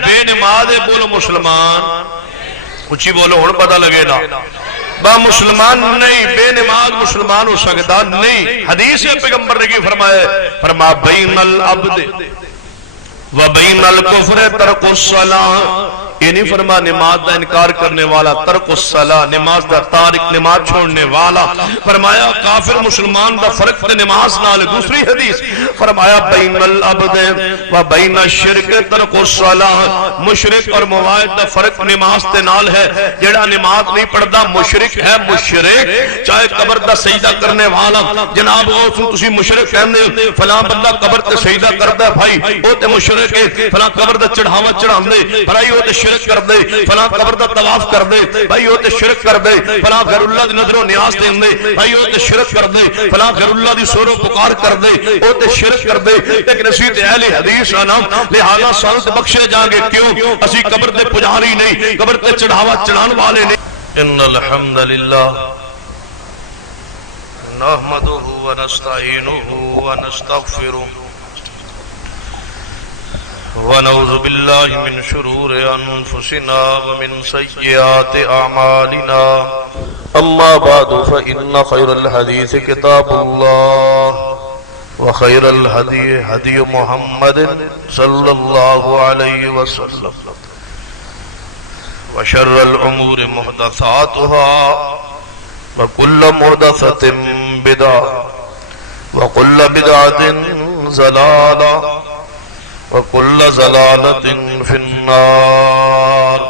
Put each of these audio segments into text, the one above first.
بے نماز ہے بولو مسلمان، اچھی بولو ہن پتہ لگے نا، با مسلمان نہیں، بے نماز مسلمان ہو سکتا نہیں۔ حدیث پیغمبر نے کی فرمایا بین العبد و بین الکفر ترک الصلاۃ، یہ نہیں فرما نماز دا انکار کرنے والا ترک الصلاۃ، نماز دا تارک، نماز چھوڑنے والا۔ فرمایا کافر مسلمان دا فرق تے نماز نال۔ دوسری حدیث فرمایا بین العبد و بین الشرک ترک الصلاۃ، مشرک اور موحد دا فرق نماز تے نال ہے۔ جڑا نماز نہیں پڑھدا مشرک ہے، مشرک چاہے قبر دا سجدہ کرنے والا، جناب او تسی مشرک کہندے ہو فلاں بندہ قبر تے سجدہ کردا ہے بھائی او تے مشرک ہے، فلاں قبر دا چڑھاوا چڑھاندے بھائی او تے شرک کر دے، فلاں قبر دا طواف کر دے بھائی او تے شرک کر دے، فلاں غیر اللہ دی نظر و نیاز دے دے بھائی او تے شرک کر دے، فلاں غیر اللہ دی سور و پکار کر دے او تے شرک کر دے۔ لیکن اسی تے اہل حدیث آ نام لہذا سانت بخشے جائیں گے، کیوں؟ اسی قبر تے پجاری نہیں، قبر تے چڑھاوا چڑھان والے نہیں۔ ان الحمد للہ نحمدہ ونستعینہ ونستغفرہ ونعوذ باللہ من شرور انفسنا ومن سیئات اعمالنا، اما بعد فإن خیر الحدیث کتاب اللہ وخیر الہدی ہدی محمد صلی اللہ علیہ وسلم وشر الامور محدثاتها وكل محدثة بدعة وكل بدعة ضلالة وكل ضلالة في النار،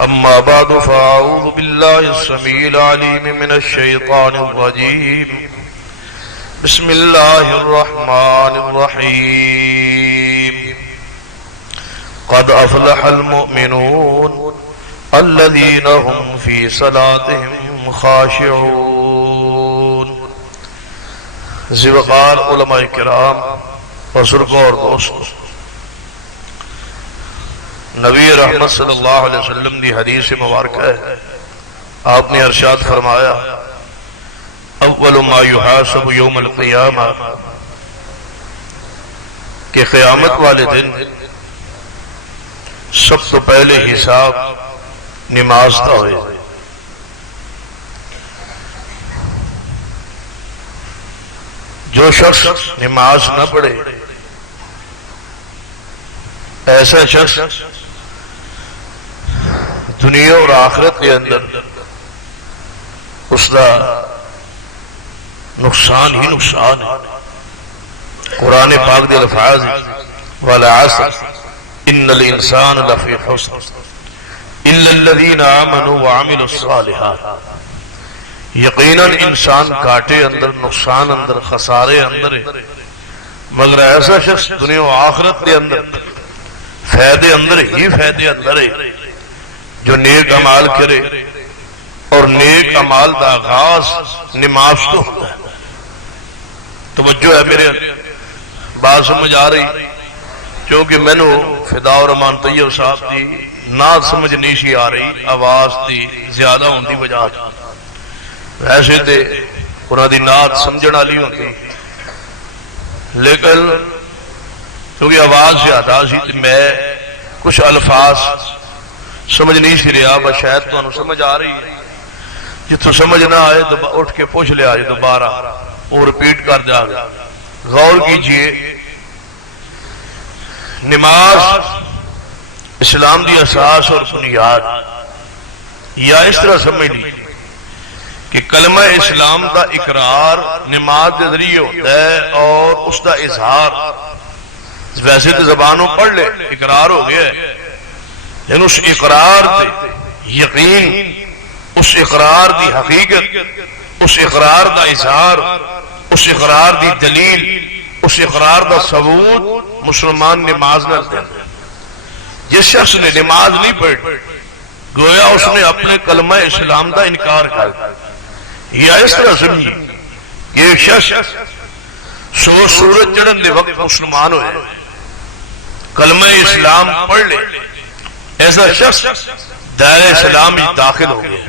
أما بعد فأعوذ بالله السميع العليم من الشيطان الرجيم، بسم الله الرحمن الرحيم، قد أفلح المؤمنون الذين هم في صلاتهم خاشعون۔ زوقار علماء کرام، بزرگوں اور دوستوں، نبی رحمت صلی اللہ علیہ وسلم کی حدیث مبارکہ ہے، آپ نے ارشاد فرمایا اول ما یحاسب یوم القیامہ، کہ قیامت والے دن سب تو پہلے حساب نماز کا ہوئے۔ جو شخص نماز نہ پڑھے ایسا شخص دنیا اور آخرت کے اندر اس کا نقصان ہی نقصان ہے۔ قرآن پاک دے الفاظ والعصر ان الانسان لفی خسر الا الذین آمنوا وعملوا الصالحات، یقیناً انسان گھاٹے اندر، نقصان اندر، خسارے اندر ہے، مگر ایسا شخص دنیا و آخرت کے اندر فائدے اندر ہی فائدے اندر ہے جو نیک عمال کرے، اور نیک عمال دا آغاز نماز تو ہوتا ہے۔ توجہ ہے میرے، بات سمجھ آ رہی؟ کیونکہ میں نے فدا و رحمان طیب صاحب دی نعت سمجھ نہیں سی آ رہی، آواز دی زیادہ ہونے کی وجہ، ویسے تے انہاں دی نعت سمجھنا نہیں ہوتی، لیکن کیونکہ آواز زیادہ سی تے میں کچھ الفاظ سمجھ نہیں سی رہا، بس شاید تو انہوں سمجھ آ رہی ہے۔ جتوں سمجھ نہ آئے تو اٹھ کے پوچھ لیا جی دوبارہ اور ریپیٹ کر دیا گیا۔ غور کیجئے، نماز اسلام دی اساس اور بنیاد، یا اس طرح سمجھ لی کہ کلمہ اسلام دا اقرار نماز کے ذریعے ہوتا ہے اور اس دا اظہار، ویسے تو زبانوں پڑھ لے اقرار ہو گیا ہے، لیکن اس اقرار تے یقین، اس اقرار دی حقیقت، اس اقرار دا اظہار، اس اقرار دی دلیل، اس اقرار دا ثبوت مسلمان نماز نہ دے۔ جس شخص نے نماز نہیں پڑھی گویا اس نے اپنے کلمہ اسلام دا انکار کر، یا اس طرح سمجھی یہ شخص سورج چڑھن دے وقت مسلمان ہوئے، کلمہ اسلام پڑھ لے، ایسا شخص دائرہ اسلام ہی داخل ہو گیا،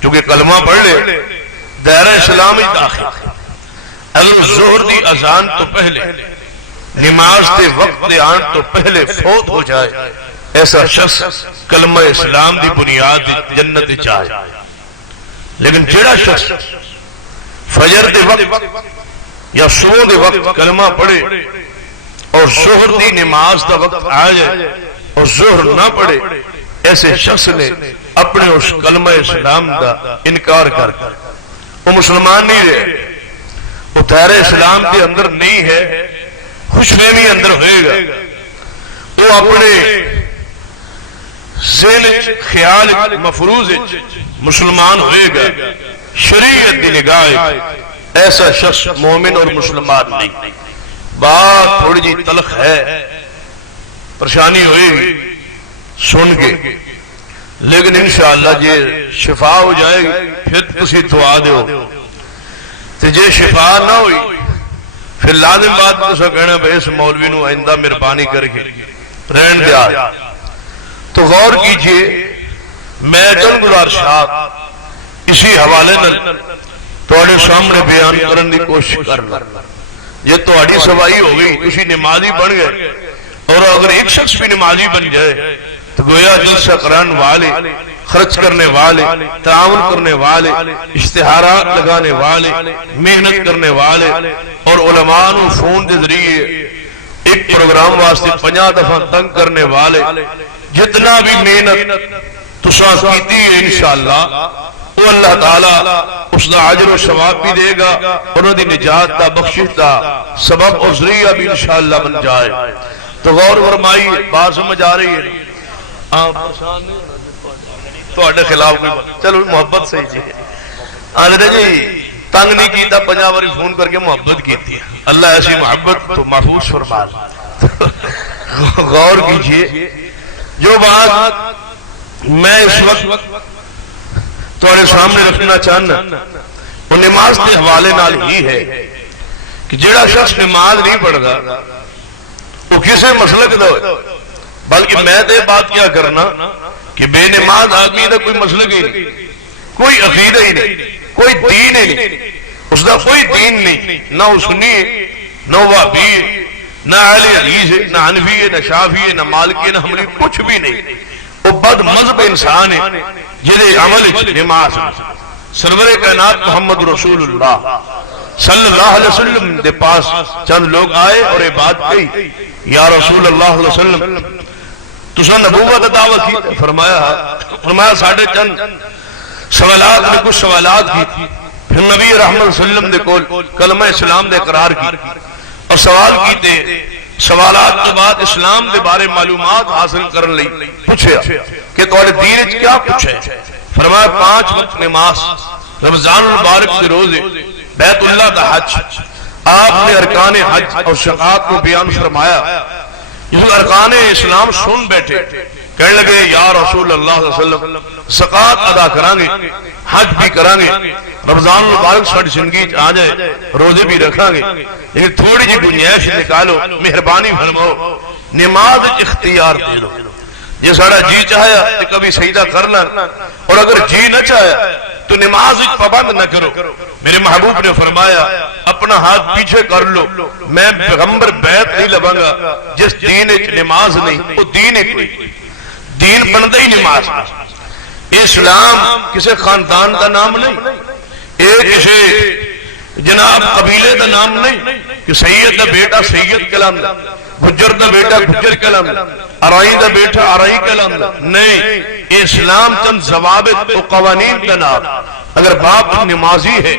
کیونکہ کلمہ پڑھ لے دائرہ اسلام ہی داخل۔ اگر ظہر دی اذان تو پہلے نماز کے وقت دے آن تو پہلے فوت ہو جائے ایسا شخص کلمہ اسلام دی بنیاد جنت چاہے. لیکن جڑا شخص فجر دے وقت یا صبح دے وقت کلمہ پڑھے اور ظہر دی نماز دا وقت آ جائے اور ظہر نہ پڑھے، ایسے شخص نے اپنے اس کلمہ اسلام دا انکار کر وہ مسلمان نہیں رہے، وہ دائرہ اسلام کے اندر نہیں ہے، خوش فہمی اندر ہوئے گا. وہ اپنے ذہن خیال مفروض مسلمان ہوئے گا، شریعت کی نگاہ ایسا شخص مومن اور مسلمان نہیں. بات تھوڑی جی تلخ ہے، پریشانی ہوئے گی سن کے، لیکن انشاءاللہ جی شفا ہو جائے گی پھر تسی دعا دیو، تو جی شفا نہ ہوئی پھر لازم بات تسا کہنا بھائی اس مولوی نو آئندہ مہربانی کر کے رہن دیا. تو غور کیجئے، میں چند گزارشات اسی حوالے نال تواڈے سامنے بیان کرنے کی کوشش کرنا. یہ تواڈی سوائی ہو گئی، تسی نمازی بن گئے، اور اگر ایک شخص بھی نمازی بن جائے تو گویا جلسہ قرآن والے، خرچ کرنے والے، تعاون کرنے والے، اشتہارات لگانے والے، محنت کرنے والے، اور علماء نو فون کے ذریعے ایک پروگرام واسطے 50 دفعہ تنگ کرنے والے، جتنا بھی محنت تساں کیتی ہے انشاءاللہ وہ اللہ تعالیٰ اس دا عجر و ثواب بھی دے گا، انہوں دی نجات دا، بخشش دا سبب اور ذریعہ بھی انشاءاللہ بن جائے. تو غور فرمائیے، بات سمجھ آ رہی ہے؟ تو اڈے خلاف کوئی بات، چلو محبت سے جی آدھے جی تنگ نہیں کیتا، 50 باری فون کر کے محبت کیتی ہے. اللہ ایسی محبت تو محفوظ فرما. غور کیجئے، جو بات میں اس وقت تمہارے سامنے رکھنا چاہنا وہ نماز کے حوالے نال ہی ہے کہ جڑا شخص نماز نہیں پڑھتا وہ کسے مسلک دا ہوئے. بلکہ میں دے بات کیا کرنا کہ بے نماز آدمی دا کوئی مسلک ہی نہیں، کوئی عقیدہ ہی نہیں، کوئی دین ہی نہیں، اس دا کوئی دین نہیں، نہ وہ سنی ہے، نہ وہابی ہے، نہ اہل حدیث ہے، نہ حنفی ہے، نہ شافعی ہے، نہ مالکی ہے، نہ حنبلی، کچھ بھی نہیں. وہ بد مذہب انسان ہے جنہیں عمل نماز. سرور کائنات محمد رسول اللہ صلی اللہ علیہ وسلم دے پاس چند لوگ آئے اور یہ بات کہی، یا رسول اللہ علیہ وسلم تساں نبوت دعوت کی؟ فرمایا ساڑھے چند سوالات میں کچھ سوالات کی. پھر نبی رحمت صلی اللہ علیہ وسلم دے کول کلمہ اسلام دے اقرار کی اور سوال کیتے. سوالات کے بعد اسلام دے بارے معلومات حاصل کرنے لئی پوچھے کہ تواڈے دین وچ کیا کچھ ہے. فرمایا 5 وقت نماز، رمضان المبارک کے روزے، بیت اللہ دا حج. آپ نے ارکان حج اور شفاعت کو بیان فرمایا. جس ارکان اسلام سن بیٹھے کہنے لگے یا رسول اللہ صلی اللہ علیہ وسلم زکات ادا کریں گے، حج بھی کریں گے، رمضان المبارک ساری زندگی آ جائے، روزے بھی رکھیں گے، لیکن تھوڑی جی گنجائش نکالو، مہربانی فرماؤ، نماز اختیار دے دو. یہ سارا جی چاہیا تو کبھی سجدہ کر لیں، اور اگر جی نہ چاہیا تو نماز پابند نہ کرو. میرے محبوب نے فرمایا اپنا ہاتھ پیچھے کر لو، میں پیغمبر بیعت نہیں لباں گا جس دین نماز نہیں، وہ دین ہے کوئی دین بندہ ہی نماز. اسلام کسی خاندان کا نام نہیں، ایک کسی جناب قبیلے کا نام نہیں کہ سید دا بیٹا سید کہلاندا، گجر دا بیٹا گجر کہلاندا، ارائی دا بیٹا ارائی کہلاندا. نہیں، اسلام چند ضوابط و قوانین کا نام. اگر باپ نمازی ہے،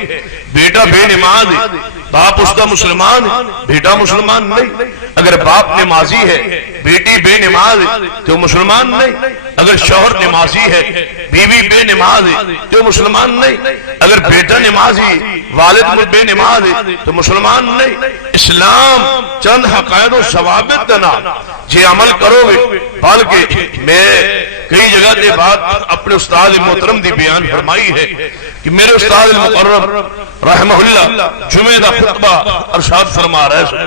بیٹا بے نماز ہے، باپ اس کا مسلمان ہے، بیٹا مسلمان نہیں. اگر باپ نمازی ہے، بیٹی بے نماز ہے تو مسلمان نہیں. اگر شوہر نمازی ہے، بیوی بے نماز ہے تو مسلمان نہیں. اگر بیٹا نمازی، والد بے نماز ہے تو مسلمان نہیں. اسلام چند حقائق و ضوابط کا نام، جی عمل کرو گے. بلکہ میں کئی جگہ دے بات اپنے استاد محترم دی بیان فرمائی ہے کہ میرے استاد المقرب رحمہ اللہ جمعہ دا خطبہ ارشاد فرما رہے ہیں.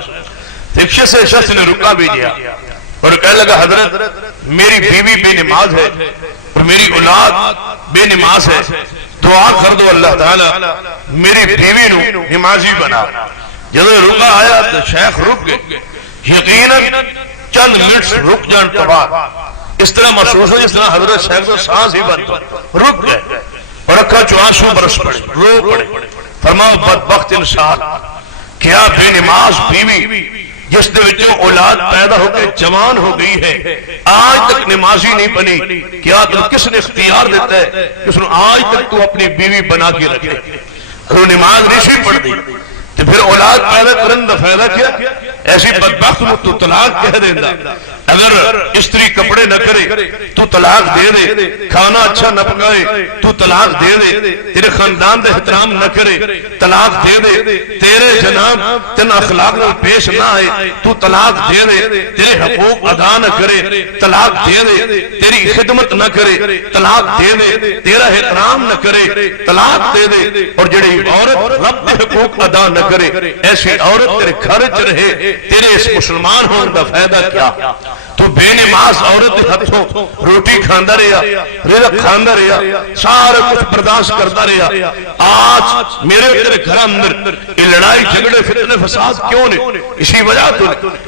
ایک شخص نے رکا بھیجیا اور کہنے لگا حضرت میری بیوی بے نماز ہے اور میری اولاد بے نماز ہے، دعا کر دو اللہ تعالیٰ میری بیوی نو نمازی بنا. جب رکا آیا تو شیخ رک گئے. یقیناً چند منٹ رک جان تو بعد اس طرح محسوس ہو جس طرح حضرت شیخ کو سانس ہی بند رک گئے اور اکھا چو آنسو برس پڑے رو پڑے. فرماؤ بدبخت انسان، کیا بے نماز بیوی جس دے وچوں اولاد پیدا ہو کے جوان ہو گئی ہے آج تک نمازی نہیں بنی، کیا تو کس نے اختیار دیتا ہے کہ اس نے آج تک تو اپنی بیوی بنا کے رکھے؟ وہ نماز نہیں سی پڑھ دی تو پھر اولاد پیدا کرن دا فائدہ کیا؟ ایسی بدبخت نو تو طلاق کہہ دیندا. اگر استری کپڑے نہ کرے تو طلاق دے دے، کھانا اچھا نہ پکائے تو طلاق دے دے، تیرے خاندان دے احترام نہ کرے طلاق دے دے، تیرے جناب تن اخلاق نال پیش نہ آئے تو طلاق دے دے، تیرے حقوق ادا نہ کرے طلاق دے دے، تیری خدمت نہ کرے طلاق دے دے، تیرا احترام نہ کرے طلاق دے دے. اور جڑی عورت رب دے حقوق ادا نہ کرے ایسی عورت تیرے گھر چ رہے، تیرے اس مسلمان ہونے کا فائدہ کیا؟ تو بے نماز عورت کے ہاتھوں روٹی کھاندا رہا، رزق کھاندا رہا، سارا کچھ برداشت کرتا رہا. آج میرے تیرے گھر اندر یہ لڑائی جھگڑے فتنے فساد کیوں نے؟ اسی وجہ تو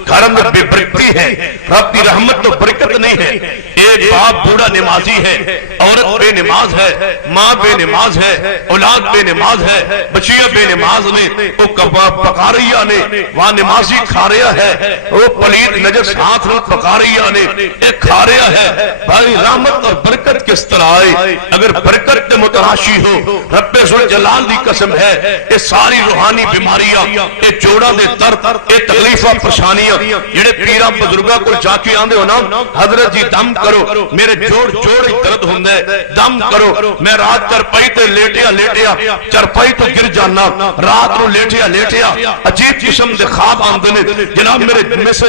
گھر اندر بے برکتی ہے، رب کی رحمت تو برکت نہیں ہے. ایک باپ بوڑھا نمازی ہے، عورت بے نماز ہے، ماں بے نماز ہے، اولاد بے نماز ہے، بچیاں بے نماز نے، وہ کباب پکا رہی نے، وہاں نمازی کھا رہا ہے، وہ پلید نجس ہاتھ میں پکا نے ایک کھا رہا ہے. بھائی رحمت اور برکت کس طرح آئے؟ اگر برکت متراشی ہو رب ذوالجلال دی قسم ہے یہ ساری روحانی بیماریاں، یہ جوڑا دے درد، یہ تکلیفاں پریشانیاں جڑے پیراں بزرگاں کو جا کے آندے ہو نا حضرت جی دم کرو میرے جوڑ ہی درد ہوندا ہے، دم کرو میں رات چرپائی تے لیٹیا چرپائی تو گر جانا، رات نو لیٹیا عجیب قسم دے خواب آندے نے جناب میرے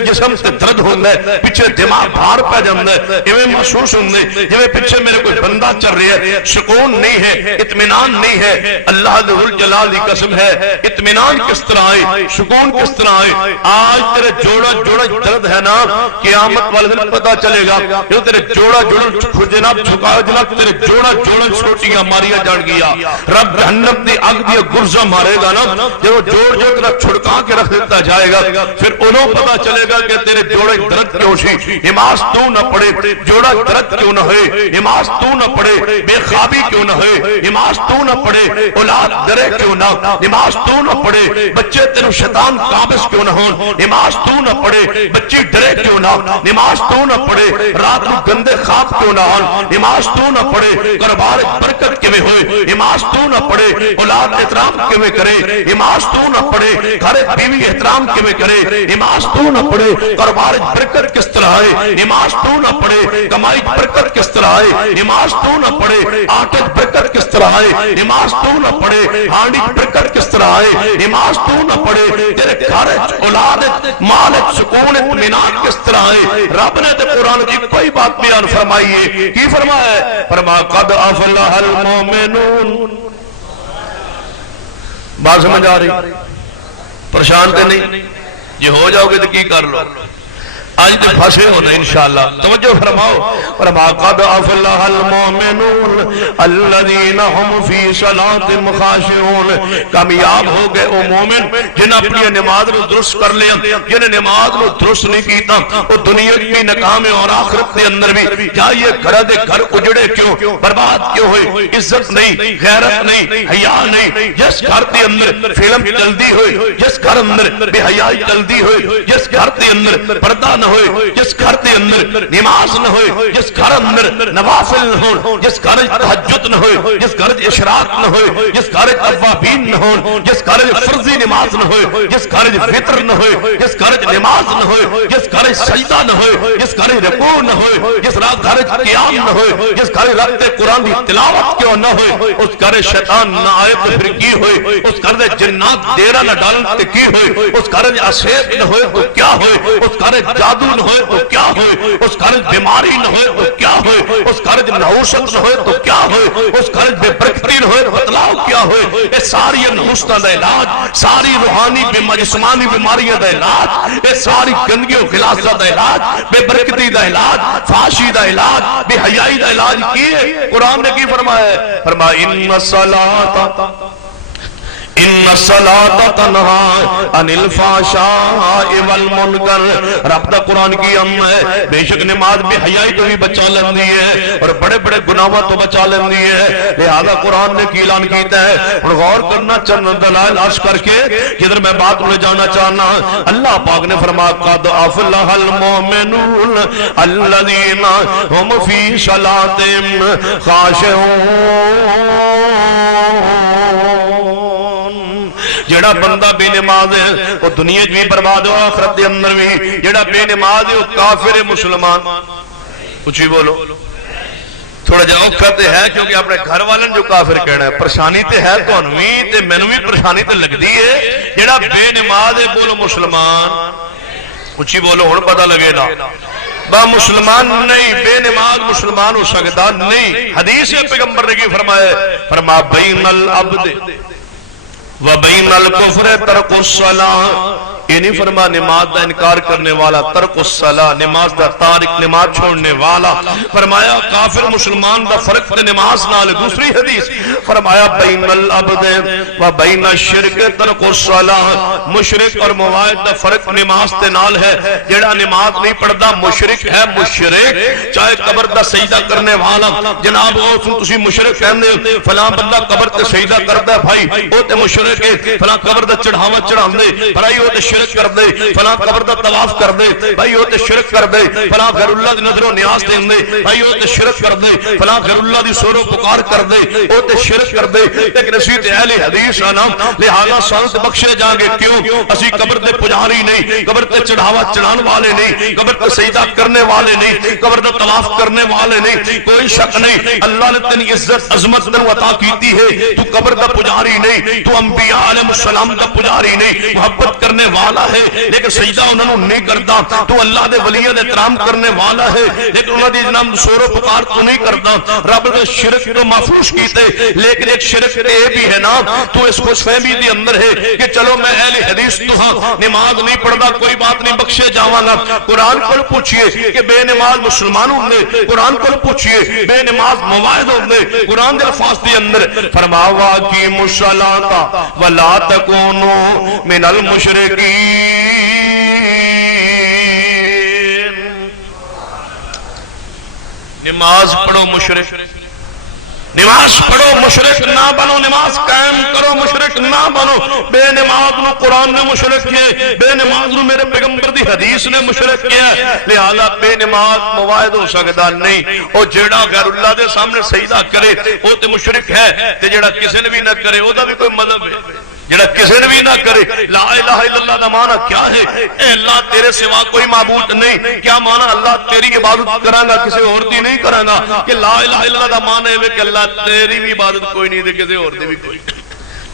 جسم تے درد ہوندا ہے، پیچھے دماغ بھار پہ جاندہ ہے، ایویں محسوس ہوندے جویں پیچھے میرے کوئی بندہ چل رہا ہے، سکون نہیں ہے، اطمینان نہیں ہے. اللہ ذوالجلال کی قسم ہے اطمینان کس طرح آئے، سکون کس طرح آئے؟ آج تیرے جوڑا درد ہے نا، قیامت والے دن پتہ چلے گا جو تیرے جوڑا جناب چھکا جناب تیرے جوڑا چھوٹیاں ماریا جان گیا. رب جہنم دی اگ دی گرزہ مارے گا نا، جو جوڑ تیرا چھڑکا کے رکھ دیتا جائے گا، پھر انہوں پتہ چلے گا کہ تیرے جوڑے درد کیوں سی. نماز تو نہ پڑھے جوڑا درد کیوں نہ ہوئے، نماز تو نہ پڑھے بے خوابی کیوں نہ ہوئے، نماز تو نہ پڑھے اولاد ڈرے کیوں نہ، نماز تو نہ پڑھے بچے تیرے شیطان قابض کیوں نہ ہون، نماز تو نہ پڑھے بچی ڈرے کیوں نہ، نماز تو نہ پڑھے رات کو گندے خواب کیوں نہ ہون، نماز تو نہ پڑھے کاروبار برکت کیویں ہوئے، نماز تو نہ پڑھے اولاد احترام کیویں کرے، نماز تو نہ پڑھے گھر بیوی احترام کیویں کرے، نماز تو نہ پڑھے کاروبار برکت کس طرح آئے، نماز تو نہ پڑھے کمائی برکت کس طرح آئے، نماز تو نہ پڑھے آٹے برکت کس طرح آئے، نماز تو نہ پڑھے ہانڈی برکت کس طرح آئے، نماز تو نہ پڑھے تیرے گھر اولاد مال سکون اطمینان کس طرح آئے. رب نے تے قرآن کی کوئی بات بیان فرمائی ہے، کی فرمایا ہے؟ فرمایا قد افلح المؤمنون. بات سمجھ آ رہی؟ پریشان تے نہیں؟ یہ ہو جاؤ گے تو کی کر لو، آج دے پھنسے ہونا انشاءاللہ. توجہ فرماؤ. فرما قد افلح المؤمنون الذین هم فی صلاۃ خاشعون. کامیاب ہو گئے وہ مومن جنہیں اپنی نماز کو درست کر لیا، جنہیں نماز کو درست نہیں کیتا وہ دنیا کی ناکام اور آخرت کے اندر بھی جائیے گھر اجڑے کیوں، برباد کیوں ہوئے، عزت نہیں، غیرت نہیں، حیا نہیں. جس گھر کے اندر فلم چلدی ہوئی، جس گھر اندر بے حیائی چلدی ہوئی، جس گھر کے اندر پردہ نہ ہوئے، جس گھر کے اندر نماز نہ ہوئے، جس گھر اندر نوافل نہ ہو، جس گھر تہجد نہ ہوئے، جس گھر اشراق نہ ہوئے، جس گھر اوابین نہ ہو، جس گھر فرضی نماز نہ ہوئے، جس گھر وتر نہ ہوئے، جس گھر نماز نہ ہوئے، جس گھر سجدہ نہ ہوئے، جس گھر رکوع نہ ہوئے، جس گھر قیام نہ ہوئے، جس گھر رات قرآن کی تلاوت کیوں نہ ہوئے، اس گھر شیطان نہ آئے تو پھر کی ہوئے، اس گھر جنات ڈیرا نہ ڈالن تو کی ہوئے، اس گھر اسیب نہ ہوئے تو کیا ہوئے، اس گھر جادو نہ ہوئے تو کیا ہوئے، اس گھر بیماری نہ ہوئے تو کیا ہوئے، اس گھر نحوست نہ ہوئے تو کیا ہوئے، اس گھر بے برکتی نہ ہوئے تو بدلاؤ کیا ہوئے. یہ ساری نحوستاں دا علاج، ساری روحانی جسمانی بیماریاں دا علاج، یہ ساری گندگی و غلاظت دا علاج، بے برکتی دا علاج، فحاشی دا علاج، بے حیائی دا علاج کی ہے. قرآن نے کی فرمایا ہے؟ فرمایا ان الصلاۃ ان الصلاۃ تنہا عن الفحشاء والمنکر۔ رب دا قرآن کی ہم ہے، بے شک نماز بے حیائی تو بھی بچا لیندی ہے اور بڑے بڑے گناہوں تو بچا لیندی ہے، لہذا قرآن نے کی اعلان کیتا ہے۔ اور غور کرنا چند دلائل عرض کر کے کدھر میں بات لے جانا چاہنا، اللہ پاک نے فرمایا قد افلح المؤمنون الذین هم فی صلاتهم خاشعون۔ جڑا بندہ بے نماز ہے وہ دنیا بھی برباد ہو آخرت دے اندر بھی، جڑا بے نماز ہے وہ کافر مسلمان۔ کچھ ہی بولو، تھوڑا جا اوکھا تے ہے کیونکہ اپنے گھر والن جو کافر کہنا ہے، پریشانی تے ہے تو انوی تے مینوں بھی پریشانی تے لگ دی ہے۔ جڑا بے نماز ہے بولو مسلمان، کچھ ہی بولو ہن پتہ لگے نا۔ با مسلمان نہیں، بے نماز مسلمان ہو سکتا نہیں۔ حدیث پیغمبر نے کی فرمایا بین العبد وبین الکفر ترک الصلاۃ۔ یہ نہیں فرما نماز دا انکار کرنے والا ترک الصلاۃ، نماز دا تارک، نماز چھوڑنے والا۔ فرمایا کافر مسلمان دا فرق تے نماز نال۔ دوسری حدیث فرمایا بین العبد وبین الشرک ترک الصلاۃ، مشرک اور موحد دا فرق نماز تے نال ہے۔ جڑا نماز نہیں پڑھدا مشرک ہے، مشرک چاہے قبر دا سجدہ کرنے والا، جناب او تسی مشرک کہندے فلاں بندہ قبر تے سجدہ کردا ہے، بھائی او تے مشرک ہے، فلاں قبر دا چڑھاوا چڑھاندے بھائی او تے شرک کر دے، فلاں قبر دا طواف کر دے بھائی او تے شرک کر دے، فلاں غیر اللہ دی نظر و نیاز دین دے بھائی او تے شرک کر دے، فلاں غیر اللہ دی سور و پکار کر دے او تے شرک کر دے۔ لیکن اسی تے اہل حدیث آنا لہذا سانت بخشے جا گے، کیوں اسی قبر دے پجاری نہیں، قبر تے چڑھاوا چڑھان والے نہیں، قبر تے سجدہ کرنے والے نہیں، قبر دا طواف کرنے والے نہیں۔ کوئی شک نہیں اللہ نے تنی عزت عظمت تنو عطا کیتی ہے، تو قبر دا پجاری نہیں، تو انبیاء علیہ السلام دا پجاری نہیں، محبت کرنے والا ہے لیکن سجدہ انہوں نے نہیں کرتا، تو اللہ دے ولیوں دے احترام کرنے والا ہے لیکن انہوں نے جناب سور و پکار تو نہیں کرتا۔ رب نے شرک تو محفوظ کیتے، لیکن ایک شرک یہ بھی ہے نا، تو اس خوش فہمی دی اندر ہے کہ چلو میں اہل حدیث تو ہاں، نماز نہیں پڑھتا کوئی بات نہیں، بخشے جاواں گا۔ قرآن کو پوچھئے کہ بے نماز مسلمان ہوندے، قرآن کو پوچھئے بے نماز موحد ہوندے، قرآن دے الفاظ دی اندر فرمایا واقیموا الصلاۃ ولا تکونوا من المشرکین۔ نماز پڑھو مشرک، نماز پڑھو مشرک نہ بنو، نماز قائم کرو مشرک نہ بنو۔ بے نماز نو قرآن نے مشرک کیا، بے نماز نو میرے پیغمبر دی حدیث نے مشرک کیا، لہذا بے نماز موحد ہو سکتا نہیں۔ اور جیڑا غیر اللہ دے سامنے سجدہ کرے وہ تے مشرک ہے، تے جیڑا کسی نے بھی نہ کرے وہ دا بھی کوئی مذہب ہے، جڑا کسی نے بھی نہ کرے۔ لا الہ الا اللہ دا معنی کیا ہے؟ اے اللہ تیرے سوا کوئی معبود نہیں۔ کیا معنی؟ اللہ تیری عبادت کرے گا کسی اور دی نہیں کرے گا۔ کہ لا الہ الا اللہ دا معنی ہے کہ اللہ تیری بھی عبادت کوئی نہیں دے کسی اور دی بھی کوئی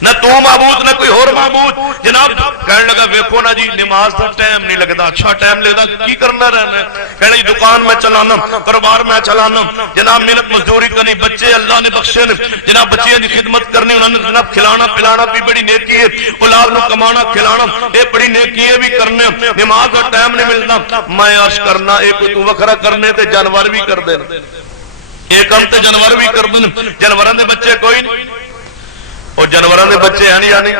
نہ تو معبود نہ کوئی اور معبود۔ جناب کہنے لگا ویکھو نا جی نماز دا ٹائم نہیں لگتا، اچھا ٹائم لگتا کی کرنا رہنا ہے؟ کہنے جی دکان میں چلانا، کاروبار میں چلانا، جناب محنت مزدوری کرنی، بچے اللہ نے بخشے نے جناب بچیاں دی خدمت کرنی، انہوں نے جناب کھلانا پلانا بھی بڑی نیکی ہے، اولاد نو کمانا کھلانا یہ بڑی نیکی ہے بھی کرنے، نماز دا ٹائم نہیں ملتا۔ میں عرض کرنا ایک تو وکھرا کرنے تے جانور بھی کر دینا، ایک ہم تے جانور بھی کر دینا۔ جانوراں دے بچے کوئی نہیں، اور جانوراں دے بچے ہیں یعنی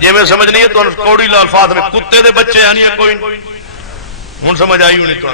جی میں سمجھ نہیں ہے تو کوڑی الفاظ میں کتے دے بچے ہیں کوئی نہیں، ہن سمجھ آئی ہونی تو۔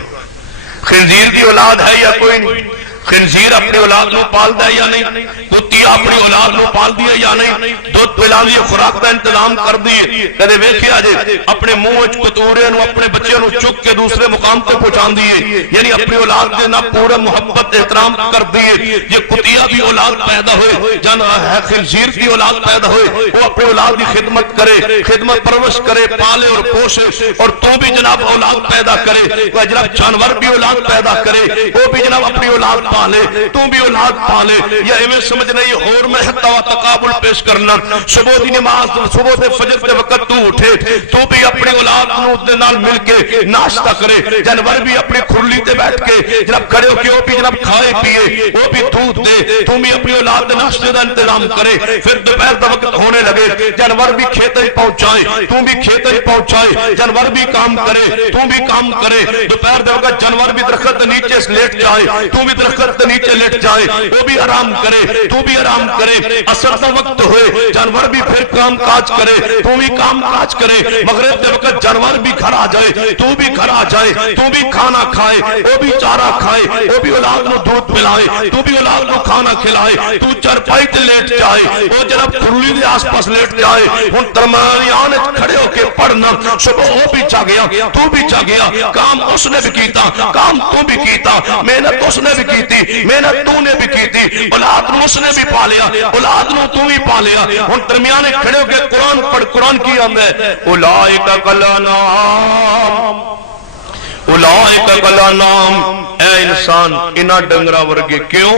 خنزیر دی اولاد ہے یا کوئی نہیں؟ خنزیر اپنی اولاد نو پال دیا یا نہیں؟ کتی اپنی اولاد نو پال دیا یا نہیں؟ دودھ پلا دی خوراک کا انتظام کر دیے، کدے ویکھیا جے اپنے منہ وچ کتورے نو اپنے بچے نو چک کے دوسرے مقام تے پہنچا دیے، یعنی اپنی اولاد دے نہ پورا محبت احترام کر دیے۔ یہ کتیا بھی اولاد پیدا ہوئے، جان خنزیر کی اولاد پیدا ہوئے، وہ اپنی اولاد کی خدمت کرے، خدمت پرورش کرے، پالے اور پوشے، اور تو بھی جناب اولاد پیدا کرے، جناب جانور بھی اولاد پیدا کرے، وہ بھی جناب اپنی اولاد پالے، تو بھی اولاد پالے۔ یا ایویں سمجھ نہیں اور میں تقابل پیش کرنا، صبح دی نماز صبح دے فجر دے وقت تو اٹھے تو بھی اپنی اولاد نو دے نال مل کے ناشتہ کرے، جانور بھی اپنی کھرلی تے بیٹھ کے جناب کھڑے ہو کے وہ بھی جناب کھائے پیے وہ بھی دودھ دے تم بھی اپنی اولاد ناشتے کا انتظام کرے پھر دوپہر کا وقت ہونے لگے جانور بھی کھیت پہنچائے تم بھی کھیت پہنچائے جانور بھی کام کرے تم بھی کام کرے دوپہر کے وقت جانور بھی درخت نیچے لیٹ جائے تم بھی درخت نیچے لیٹ جائے وہ بھی آرام کرے تو بھی آرام کرے عصر کا وقت ہوئے جانور بھی پھر کام کاج کرے تو بھی کام کاج کرے مغرب کے وقت جانور بھی گھر آ جائے تو بھی گھر آ جائے تو بھی کھانا کھائے وہ بھی چارہ کھائے وہ بھی اولاد کو دودھ پلائے تو بھی اولاد کو کھانا کھلائے تو چرپائی تے لیٹ جائے وہ جناب کھرلی دے آس پاس لیٹ جائے ان درمیان کھڑے ہو کے پڑھنا صبح وہ بھی چاہ گیا تو بھی چاہ گیا کام اس نے بھی کیتا کام تو بھی کیتا محنت اس نے بھی کی تھی محنت تو نے بھی کی تھی اولاد نو اس نے بھی پالیا اولاد نو تو بھی پالیا ان درمیان کھڑے ہو کے قرآن پڑھ قرآن کی ہم ہے اولائک کالانعام اولائک کالانعام اے انسان انہاں ڈنگرا ورگے کیوں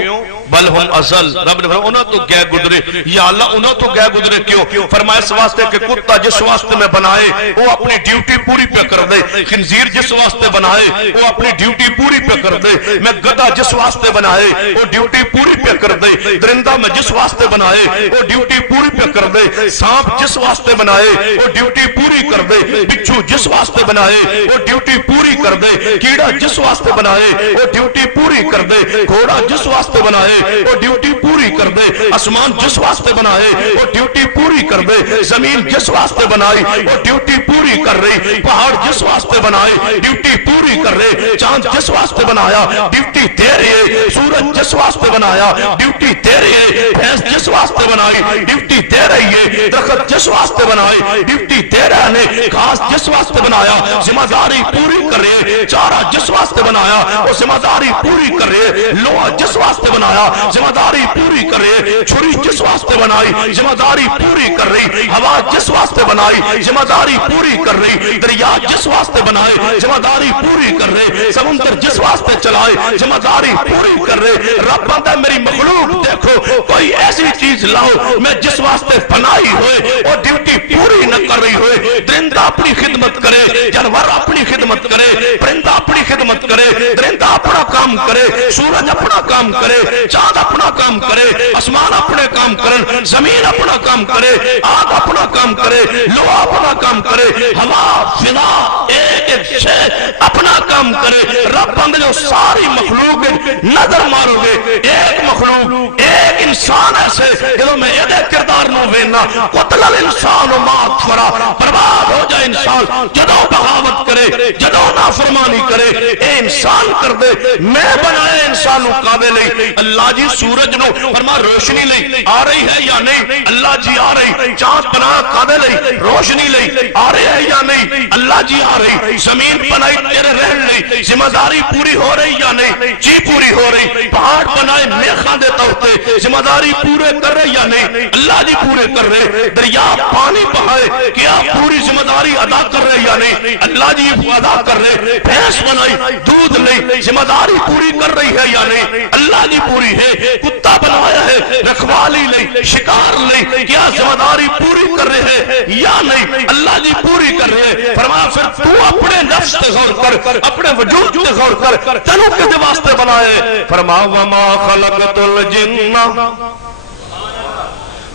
بل ہم ازل رب نے فرمایا انہاں تو گئے گزرے یا اللہ انہاں تو گئے گزرے کیوں فرمایا اس واسطے کہ کتا جس واسطے میں بنائے وہ اپنی ڈیوٹی پوری پہ کر دے خنزیر جس واسطے بنائے وہ اپنی ڈیوٹی پوری پہ کر دے میں گدھا جس واسطے بنائے وہ ڈیوٹی پوری پہ کر دے درندہ میں جس واسطے بنائے وہ ڈیوٹی پوری پہ کر دے سانپ جس واسطے بنائے وہ ڈیوٹی پوری کر دے بچھو جس واسطے بنائے وہ ڈیوٹی پوری کر دے کیڑا جس واسطے بنائے وہ ڈیوٹی پوری کر دے گھوڑا جس واسطے بنائے وہ ڈیوٹی پوری کر دے آسمان جس واسطے بنائے وہ ڈیوٹی پوری کر دے زمین جس واسطے بنائی وہ ڈیوٹی پوری کر رہی پہاڑ جس واسطے بنائے ڈیوٹی پوری کر رہے چاند جس واسطے بنایا ڈیوٹی دے رہے سورج جس واسطے بنایا ڈیوٹی دے رہے بھینس جس واسطے بنائی ڈیوٹی دے رہی ہے درخت جس واسطے بنائے ڈیوٹی دے رہے ہیں گھاس جس واسطے بنایا ذمہ داری پوری کر رہے چارہ جس واسطے بنایا وہ ذمہ داری پوری کر رہے لوہا جس واسطے بنایا ذمہ داری پوری کر رہے چھری جس واسطے بنائی ذمہ داری پوری کر رہی ہوا جس واسطے بنائی ذمہ داری پوری کر رہی دریا جس واسطے بنائے ذمہ داری پوری کر رہے سمندر جس واسطے چلائے ذمہ داری پوری کر رہے رب بندہ میری مخلوق دیکھو کوئی ایسی چیز لاؤ میں جس واسطے بنائی ہوئے اور ڈیوٹی پوری نہ کر رہی ہوئے درندہ اپنی خدمت کرے جانور اپنی خدمت کرے پرندہ اپنی خدمت کرے درندہ اپنا کام کرے سورج اپنا کام کرے چاند اپنا کام کرے آسمان اپنے کام کرن زمین اپنا کام کرے آگ اپنا کام کرے لوہا اپنا کام کرے ہوا فضا ایک ایک شے اپنا کام کرے رب بندے جو ساری مخلوق نظر مارو گے ایک مخلوق ایک انسان ایسے جدو میں ایک کردار نو وینا قتل الانسان ما اکفرا برباد ہو جائے انسان جدو بغاوت کرے جدو نافرمانی کرے اے انسان کر دے میں بنائے انسان قابل نہیں اللہ جی سورج نو فرما روشنی لئی آ رہی ہے یا نہیں اللہ جی آ رہی چاند بنا قابل لئی روشنی لئی آ رہی ہے یا نہیں اللہ جی آ رہی زمین بنائی تیرے رہن لئی ذمہ داری پوری ہو رہی یا نہیں جی پوری ہو رہی پہاڑ بنائے میخان دیتا ہوتے ذمہ داری پورے کر رہے یا نہیں اللہ جی پورے کر رہے دریا پانی بہائے کیا پوری ذمہ داری ادا کر رہے یا نہیں اللہ جی ادا کر رہے بھینس بنائی دودھ لئی ذمہ داری پوری کر رہی ہے یا نہیں اللہ جی پوری ہے کتا بنایا ہے رکھوالی لئی شکار لئی کیا ذمہ داری پوری کر رہے ہیں یا نہیں اللہ جی پوری کر رہے ہیں فرمایا پھر تو اپنے نفس تے غور کر اپنے وجود تے غور کر تنو کے واسطے بنائے فرمایا وما خلقت الجن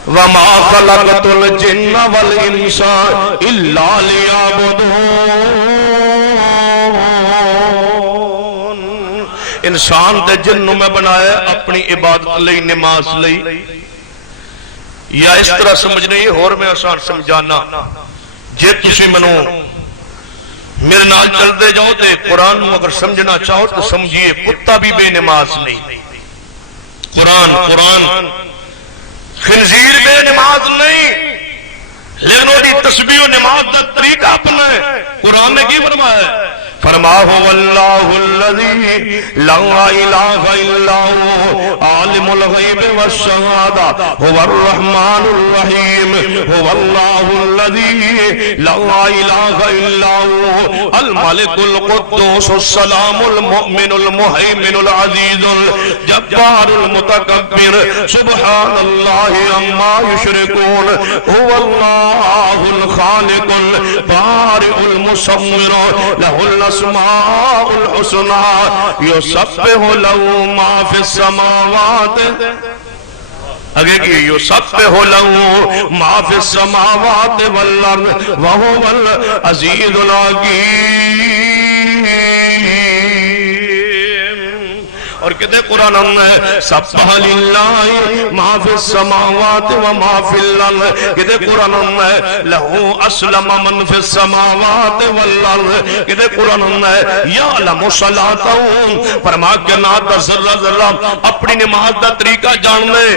وما خلقت الجن والانس الا ليعبدون انسان تے جن میں بنایا اپنی عبادت لئی نماز لئی یا اس طرح سمجھنے یہ اور میں آسان سمجھانا جے تسی منو میرے نال چل دے جاؤ تے قرآن اگر سمجھنا چاہو تو سمجھئے کتا بھی بے نماز نہیں قرآن خنزیر بے نماز نہیں لیکن وہ دی تسبیح و نماز دا طریقہ اپنا ہے قرآن نے کی فرمایا ہے فرما هو الله الذي لا اله الا هو عالم الغيب والشهاده هو الرحمن الرحيم هو الله الذي لا اله الا هو الملك القدوس السلام المؤمن المهيمن العزيز الجبار المتكبر سبحان الله عما يشركون هو الله الخالق البارئ المصور له الاسماء الحسنى یسبح له ما فی السماوات اگے کی یسبح له ما فی السماوات والارض وهو العزیز الحکیم. اور کہتے قرآن میں سبح للہ ما فی السماوات و ما فی الارض. کہتے قرآن میں لہو اسلم من فی السماوات والارض. کہتے قرآن میں یعلم صلاتہم فرما کے نات ذرہ ذرہ اپنی نماز دا طریقہ جاننے.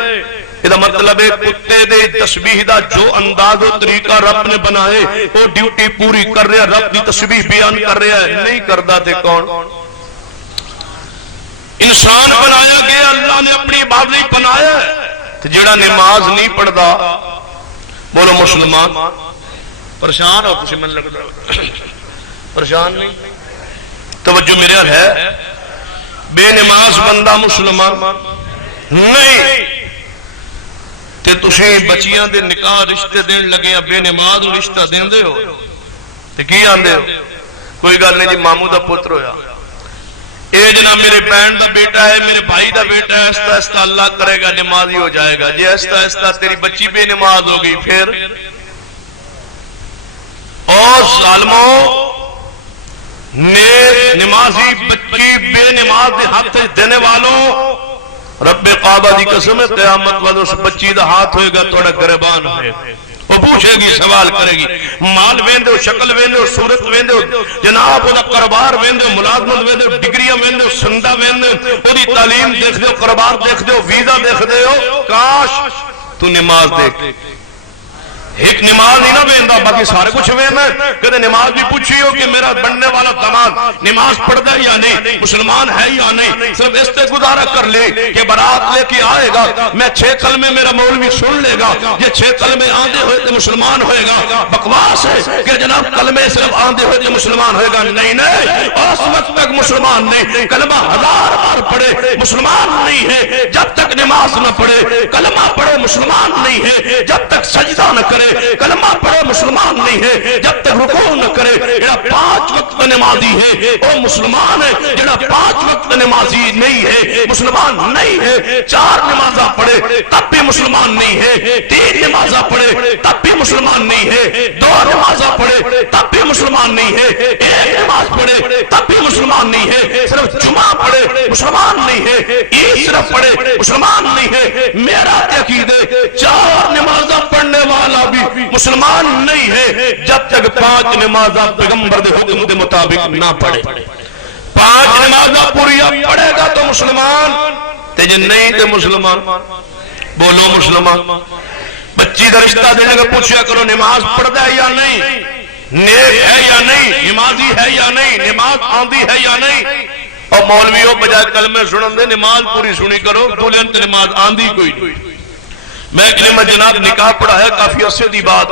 یہ مطلب ہے کتے دے تسبیح دا جو انداز و طریقہ رب نے بنائے وہ ڈیوٹی پوری کر رہا ہے, رب دی تسبیح بیان کر رہا ہے. نہیں کردہ تھے کون؟ انسان بنایا گیا, اللہ نے اپنی عبادت نہیں بنایا تو جڑا نماز نہیں پڑھدا بولو مسلمان پریشان ہو. تسی من لگتا پریشان نہیں؟ توجہ میرے ہے بے نماز بندہ مسلمان نہیں. تے تسی بچیاں دے نکاح رشتے دین لگے بے نماز رشتہ دین دے ہو تے کی آندے ہو؟ کوئی گل نہیں جی ماموں دا پتر ہویا, اے جناب میرے بہن دا بیٹا ہے, میرے بھائی دا بیٹا ہے, ایستا ایستا اللہ کرے گا نمازی ہو جائے گا. جی ایستا ایستا تیری بچی بے نماز ہو گئی پھر اور ظالموں نمازی بچی بے نماز دے ہاتھ دینے والوں رب کعبہ دی قسم قیامت والوں اس بچی دا ہاتھ ہوئے گا توڑا گربان ہوئے. وہ پوچھے گی سوال کرے گی مال ویندے ہو, شکل ویندے ہو, صورت ویندے ہو, جناب وہ کاروبار ویندے ہو, ملازمت ویندے ہو, ڈگریاں ویندے ہو, سندہ ویندے ہو, وہ دی تعلیم دیکھ دے ہو, کاروبار دیکھ دے ہو, ویزا دیکھ دے ہو. کاش تو نماز دیکھ. ایک نماز نہیں نہ ویندہ باقی سارے کچھ ویندہ ہے. کہتے نماز بھی پوچھی ہو کہ میرا بننے والا داماد نماز پڑھتا ہے یا نہیں, مسلمان ہے یا نہیں, صرف اس سے گزارا کر لے کہ برات لے کے آئے گا, میں 6 کلمے میرا مولوی سن لے گا, یہ 6 کلمے آندے ہوئے تو مسلمان ہوئے گا. بکواس ہے کہ جناب کلمے صرف آندے ہوئے تو مسلمان ہوئے گا. نہیں نہیں, اس وقت تک مسلمان نہیں. کلمہ 1000 بار پڑھے مسلمان نہیں ہے جب تک نماز نہ پڑھے. کلمہ پڑھے مسلمان نہیں ہے جب تک سجدہ نہ کرے. کلمہ پڑھے مسلمان نہیں ہے جب تک رکوع نہ کرے. جڑا 5 وقت نمازی ہے وہ مسلمان ہے, جڑا 5 وقت نمازی نہیں ہے مسلمان نہیں ہے. 4 نمازہ پڑھے تب بھی مسلمان نہیں ہے, 3 نمازہ پڑھے تب بھی مسلمان نہیں ہے, 2 نمازہ پڑھے تب بھی مسلمان نہیں ہے, 1 نماز پڑھے تب بھی مسلمان نہیں ہے, صرف جمعہ پڑھے مسلمان نہیں ہے, عید صرف پڑھے مسلمان نہیں ہے. میرا عقیدہ 4 نمازہ پڑھنے والا بھی مسلمان نہیں ہے جب تک 5 نمازہ پیغمبر دے حکم دے مطابق نہ پڑھے. 5 نمازہ پوریا پڑھے گا تو مسلمان, تے جن نہیں تے مسلمان. بولو مسلمان. بچی دا رشتہ دینے کا پوچھیا کرو نماز پڑھتا ہے یا نہیں, نیک ہے یا نہیں, نمازی ہے یا نہیں, نماز آندی ہے یا نہیں. اور مولویوں بجائے کلمے سنن دے نماز پوری سنی کرو, دولین تے نماز آندی کوئی نہیں. میں کلمہ جناب نکاح پڑھا ہے کافی عرصے دی بات.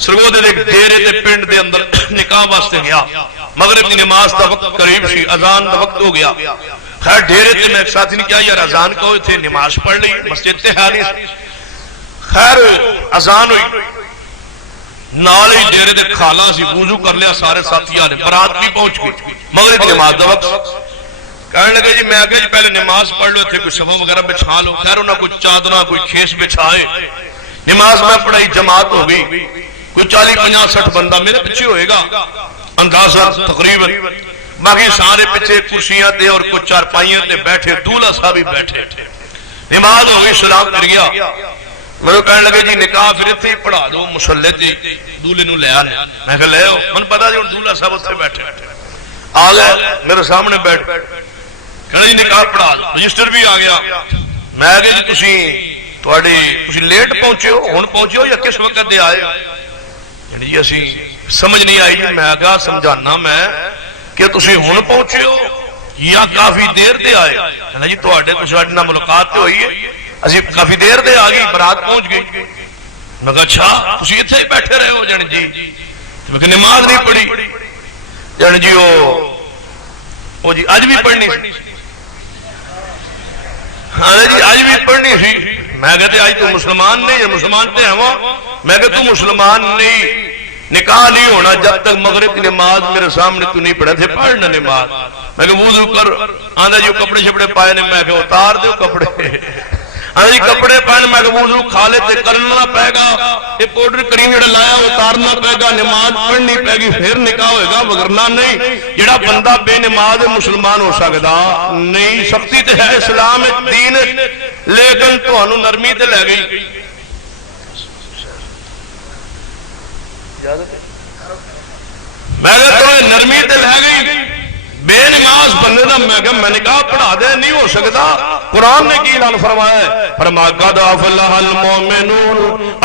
سرگو دے ڈیرے تے پنڈ دے اندر نکاح واسطے گیا, مغرب دی نماز دا وقت قریب سی, اذان دا وقت ہو گیا. خیر ڈیرے تے میں ایک ساتھی نے کیا یار اذان کہو تھے, نماز پڑھ لی, مسجد تے حالی. خیر اذان ہوئی, نال ہی ڈیرے تے کھالا سی, وضو کر لیا سارے ساتھیاں نے, برات بھی پہنچ گئی, مغرب دی نماز دا وقت. کہنے لگے جی میں آگے جی پہلے نماز پڑھ لو, تھے کوئی صفحہ وغیرہ بچھا لو. خیر انہاں کوئی چادرہ کوئی کھیس بچھائے, نماز میں پڑھائی, جماعت ہو گئی, کوئی 40-50-60 بندہ میرے پیچھے ہوئے گا اندازہ تقریباً. باقی سارے پیچھے کرسیاں تے اور کچھ چارپائیاں تے بیٹھے, دولہا صاحب بھی بیٹھے. نماز ہو گئی, سلام کر گیا. میں کہنے لگے جی نکاح پھر اتنے ہی پڑھا دو مسلے جی, دولہے نو لے آنے. میں کہ لے آؤ, من پتا جی دولہا صاحب اتنے بیٹھے آ گئے میرے سامنے بیٹھ. کہنا جی نکاح پڑھا دو, رجسٹر بھی آ گیا. میں آگے جی تسی لیٹ پہنچے ہو, ہن پہنچے ہو یا کس وقت دے آئے؟ یعنی جی اسی سمجھ نہیں آئی. جی میں آگا سمجھانا میں کہ تسی ہن پہنچے ہو یا کافی دیر دے آئے؟ کہنا جی تسی نہ ملاقات ہوئی ہے, اسی کافی دیر دے آ گئی, برات پہنچ گئی. میں کہا اچھا تسی اتنے ہی بیٹھے رہے ہو جان جی, میں کہ نماز نہیں پڑھی جان جی. وہ جی اج بھی پڑھنی سی, ہاں جی اج بھی پڑھنی سی. میں کہتے آج تو مسلمان نہیں, مسلمان تے ہوا. میں کہ تو مسلمان نہیں, نکاح نہیں ہونا جب تک مغرب کی نماز میرے سامنے تو نہیں پڑھا تھے پڑھنا نماز. میں کہ وضو کر. آندھا جو کپڑے شپڑے پائے نے میں کہ اتار دو کپڑے. آندھا جی کپڑے پہنے میں کہ وضو کھالے تے کرنا پائے گا. یہ پوڈر کریم جڑا لایا اتارنا پائے گا. نماز پڑھنی پائے گی پھر نکاح ہوئے گا وگرنا نہیں. جڑا بندہ بے نماز مسلمان ہو سکتا نہیں. سختی تے ہے اسلام دین لیکن تو انہوں نرمی تے لے گئی. میں کہا تو نرمی تے لے گئی. بے نماز بندے دا میں نے کہا پڑھا دے نہیں ہو سکتا. قرآن نے کی اعلان فرمایا ہے فرمایا قد افلح المؤمنون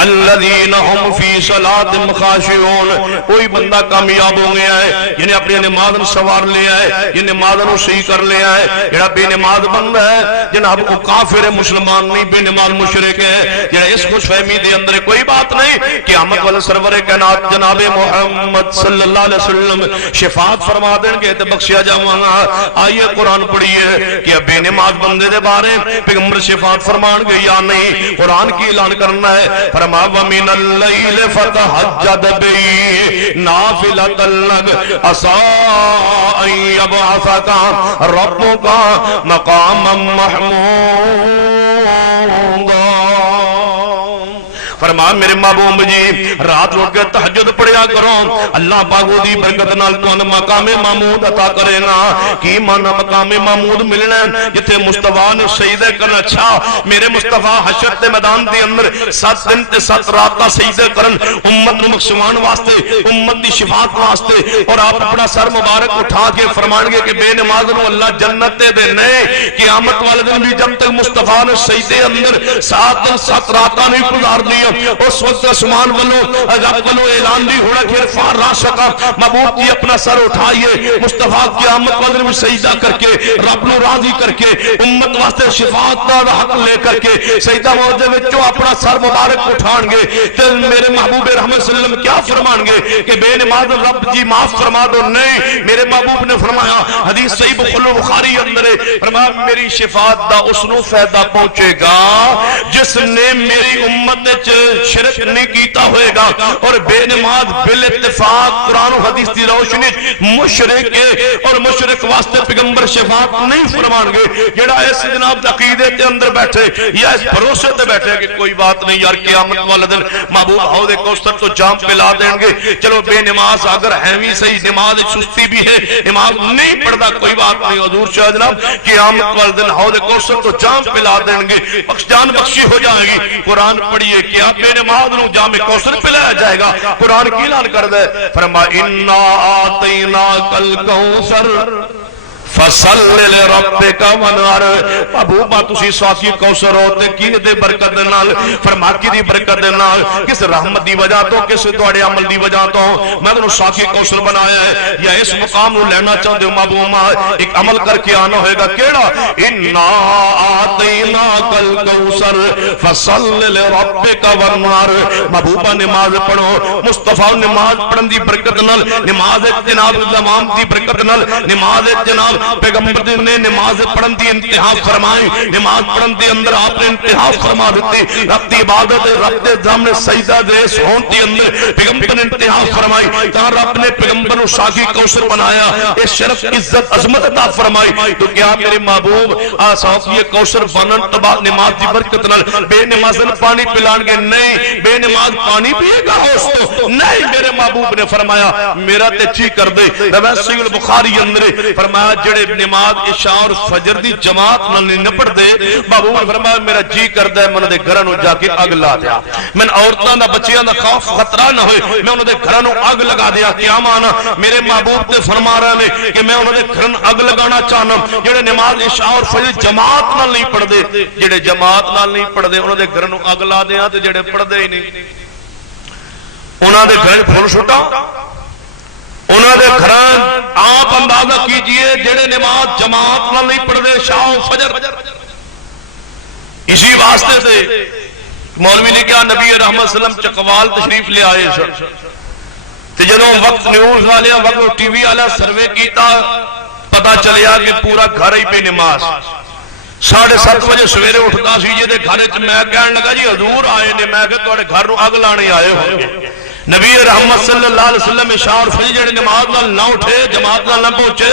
الذین هم فی صلاتهم خاشعون. کوئی بندہ کامیاب ہو گیا ہے یعنی اپنی نماز نو سوار لیا ہے یہ نماز نو صحیح کر لیا ہے. جڑا بے نماز بندہ ہے جناب وہ کافر ہے مسلمان نہیں بے نماز مشرک ہے. جڑا اس خوش فہمی دے اندر کوئی بات نہیں. قیامت والے سرور کائنات جناب محمد صلی اللہ علیہ وسلم شفاعت فرما دیں گے تے بخشیا آئیے قرآن پڑھیے کہ بے نماز بندے دے بارے پیغمبر شفاعت فرمان گے یا نہیں. قرآن کی اعلان کرنا ہے فرما وَمِنَ اللَّيْلِ فَتَحَجَّدْ بِهِ نَافِلَةً لَكَ عَسَىٰ أَن يَبْعَثَكَ رَبُّكَ مَقَامًا مَحْمُودًا. فرمایا میرے محبوب جی رات اٹھ کے تہجد پڑھیا کرو. اللہ پاک دی برکت نال تانوں مقام محمود عطا کرے گا. کی مانا مقام محمود ملنا جتھے مصطفیٰ نے سجدے کرنا. اچھا میرے مصطفیٰ حشر دے میدان دے اندر 7 دن تے 7 رات دا سجدے کرن امت نو بخشوان واسطے امت دی شفاعت واسطے. اور آپ اپنا سر مبارک اٹھا کے فرمان گے کہ بے نماز نو اللہ جنت دے دے نہیں. قیامت والے دن بھی جب تک مصطفیٰ نے سجدے اندر 7 دن 7 راتاں نہیں گزار دیا اس وقت آسمان والوں رب والوں اعلان نہیں ہونا کہ عرفان راشقہ محبوب جی اپنا سر اٹھائیے. مصطفیٰ قیامت والے میں سجدہ کر کے رب نو راضی کر کے امت واسطے شفاعت دا حق لے کر کے سجدہ موجے وچوں اپنا سر مبارک اٹھان گے. تے میرے محبوب رحمت صلی اللہ علیہ وسلم کیا فرمان گے کہ بے نماز رب جی معاف فرما دو. نہیں میرے محبوب نے فرمایا حدیث صحیح بخاری اندر فرمایا میری شفاعت دا اس نو فائدہ پہنچے گا جس نے میری امت شرک نہیں کیتا ہوئے گا. اور بے نماز بالاتفاق قرآن و حدیث دی روشنی مشرک ہے اور مشرک واسطے پیغمبر شفاعت نہیں فرمان گے. جڑا اس جناب عقیدے کے اندر بیٹھے یا اس بھروسے تے بیٹھے کہ کوئی بات نہیں یار قیامت والے دن محبوب حوض کوثر تو جام پلا دیں گے. چلو بے نماز اگر ہے بھی صحیح نماز سستی بھی ہے نماز نہیں پڑھتا کوئی بات نہیں. حضور شاہ جناب قیامت والے دن حوض کوثر تو جام پلا دیں گے جان بخشی ہو جائے گی. قرآن پڑھیے کیا بے نماز نو جام کوثر پلایا جائے گا. قرآن کی اعلان کر دے فرمایا انا آتیناک الکوثر فصل لربک وانحر. محبوبہ تسی ساتھی کوثر ہوتے کی دے برکت دے نال فرما کی دی برکت دے نال کس رحمت دی وجہ تو کس تواڈے عمل دی وجہ تو میں تانوں ساتھی کوثر بنایا ہے. یا اس مقام نو لینا چاہندے ہو محبوبہ ایک عمل کر کے آنا ہوئے گا. کیڑا انا آتیناک الکوثر فصل لربک وانحر. محبوبہ نماز پڑھو مصطفیٰ نماز پڑھن دی برکت نال نماز جناب امام دی برکت نال نماز جناب پیغمبر نے نماز پڑھن دی انتہا فرمائی. نماز پڑھن دی اندر آپ نے انتہا فرما دیتی. رب دی عبادت رب دے سامنے سجدہ ریس ہون دی اندر پیغمبر نے انتہا فرمائی. تا رب نے پیغمبر کو ساقی کوثر بنایا اس شرف عزت عظمت عطا فرمائی. تو کیا میرے محبوب ساقی کوثر بنن تبا نماز دی برکت نال بے نمازن پانی پلان گے نہیں. بے نماز پانی پیے گا دوستو نہیں. میرے محبوب نے فرمایا میرا تے چی کر دے. روایت صحیح البخاری اندر فرمایا جڑے نماز عشاء اور فجر دی جماعت نال نہیں پڑھ دے محبوب نے فرمایا میرا جی کردا ہے میں انہاں دے گھراں نو جا کے اگ لا دیا. میں عورتاں دا بچیاں دا خوف خطرہ نہ ہوئے میں انہاں دے گھراں نو اگ لگا دیا. کیا مانا میرے محبوب تے فرما رہے ہیں کہ میں انہاں دے گھراں اگ لگانا چاہنا جڑے نماز عشاء اور فجر جماعت نال نہیں پڑھ دے. جڑے جماعت نال نہیں پڑھ دے انہاں دے گھراں نو اگ لا دیا تے جڑے پڑھ دے ہی نہیں انہاں دے گھر پھول چھٹا انہوں نے گھران آپ اندازہ کیجئے جڑے نماز جماعت نہ نہیں پڑھ دے عشاء و فجر. اسی واسطے سے مولوی نے کیا نبی رحمت صلی اللہ علیہ وسلم چکوال تشریف لے آئے سر تے جدوں وقت نیوز والے وقت ٹی وی والا سروے کیتا پتا چلیا کہ پورا گھر ہی بے نماز. 7:30 بجے سویرے اٹھتا سی جے دے گھر وچ میں کہن لگا جی حضور آئے نے. میں کہ تواڈے گھر نو اگ لانے آئے ہوں گے. نبی رحمت صلی اللہ علیہ وسلم اشار فجر جڑے نماز نال نہ اٹھے جماعت نال نہ پہنچے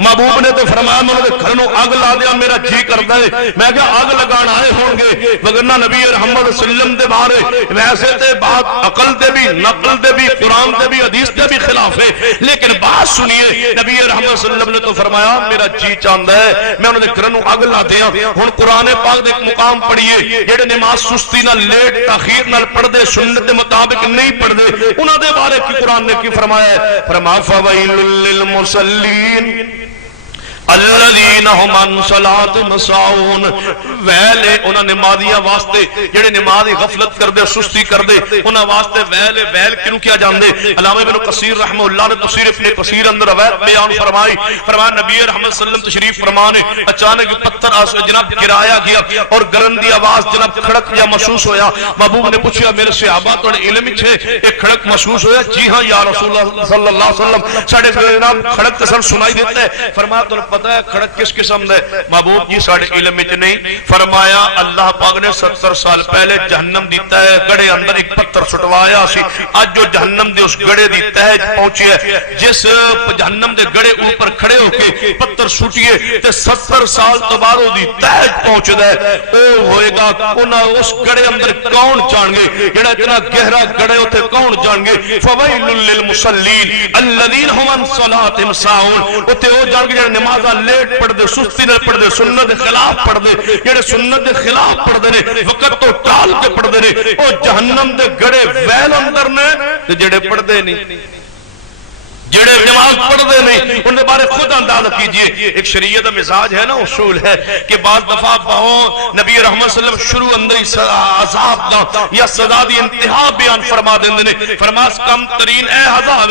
محبوب نے تو فرمایا میں انہوں نے گھر نو اگ لا دیا میرا جی کرتا ہے میں کہا اگ لگان آئے ہوں گے وگرنہ نبی رحمت صلی اللہ علیہ وسلم دے بارے ویسے تے بات عقل دے بھی نقل دے بھی قرآن دے بھی حدیث دے بھی خلاف ہے لیکن بات سنیے نبی رحمت صلی اللہ علیہ وسلم نے تو فرمایا میرا جی چاہتا ہے میں انہوں نے گھر نو اگ لا دیا ہن قرآن پاک دے ایک مقام پڑھیے جڑے نماز سستی نال لیٹ تاخیر نال پڑھ دے سنت دے مطابق نہیں پڑھ دے انہاں دے بارے کی قرآن نے کی فرمایا ہے فرمایا فویل للمصلین الذین هم عن صلاۃ ساہون ویل انہاں نمازیاں واسطے جڑے نمازی غفلت کر دے سستی کر دے انہاں واسطے ویل کیوں کیا جاندے علامہ ابن کثیر رحمہ اللہ نے تفسیر ابن کثیر اندر روایت بیان فرمایا نبی رحمت صلی اللہ علیہ وسلم تشریف فرمانے اچانک پتھر جناب گرایا گیا اور گرن دی آواز جناب کھڑک یا محسوس ہویا محبوب نے پوچھا میرے صحابہ تو علم وچ ہے ایک کھڑک محسوس ہویا جی ہاں یا رسول اللہ صلی اللہ علیہ وسلم ساڈے جناب کھڑک تے سنائی دیتا ہے فرمایا تو پتہ ہے کھڑک کس قسم ہے محبوب جی ساڑھے علم میں نہیں فرمایا اللہ پاک نے 70 سال پہلے جہنم دی تہ گڑے اندر ایک پتھر سٹوایا سی آج جو جہنم دے اس گڑے دی تہ پہنچی ہے جس جہنم دے گڑے اوپر کھڑے ہو کے پتھر سٹیے تے 70 سال تو بعد دی تہ پہنچ دے او ہوئے گا انہاں اس گڑے اندر کون جان گے جڑا اتنا گہرا گڑے ہوتے کون جان گے فویل للمصلین الذین هم عن صلاتهم ساہون اوتے او جان کے نماز لیٹ پڑھ دے سستی نہ پڑھ دے سنت دے خلاف پڑھ دے جڑے سنت دے خلاف پڑھ دے نے وقت تو ٹال کے پڑھ دے نے او جہنم دے گڑے ویل اندر نے تے جڑے پڑھ دے نہیں جڑے نماز پڑھ دے نہیں ان کے بارے خود اندازہ کیجئے ایک شریعت مزاج ہے نا اصول ہے کہ بعض دفعہ نبی رحمت صلی اللہ علیہ وسلم شروع اندر عذاب دا یا سزا دی انتہا بیان فرما دیندے نے فرماس کم ترین اے عذاب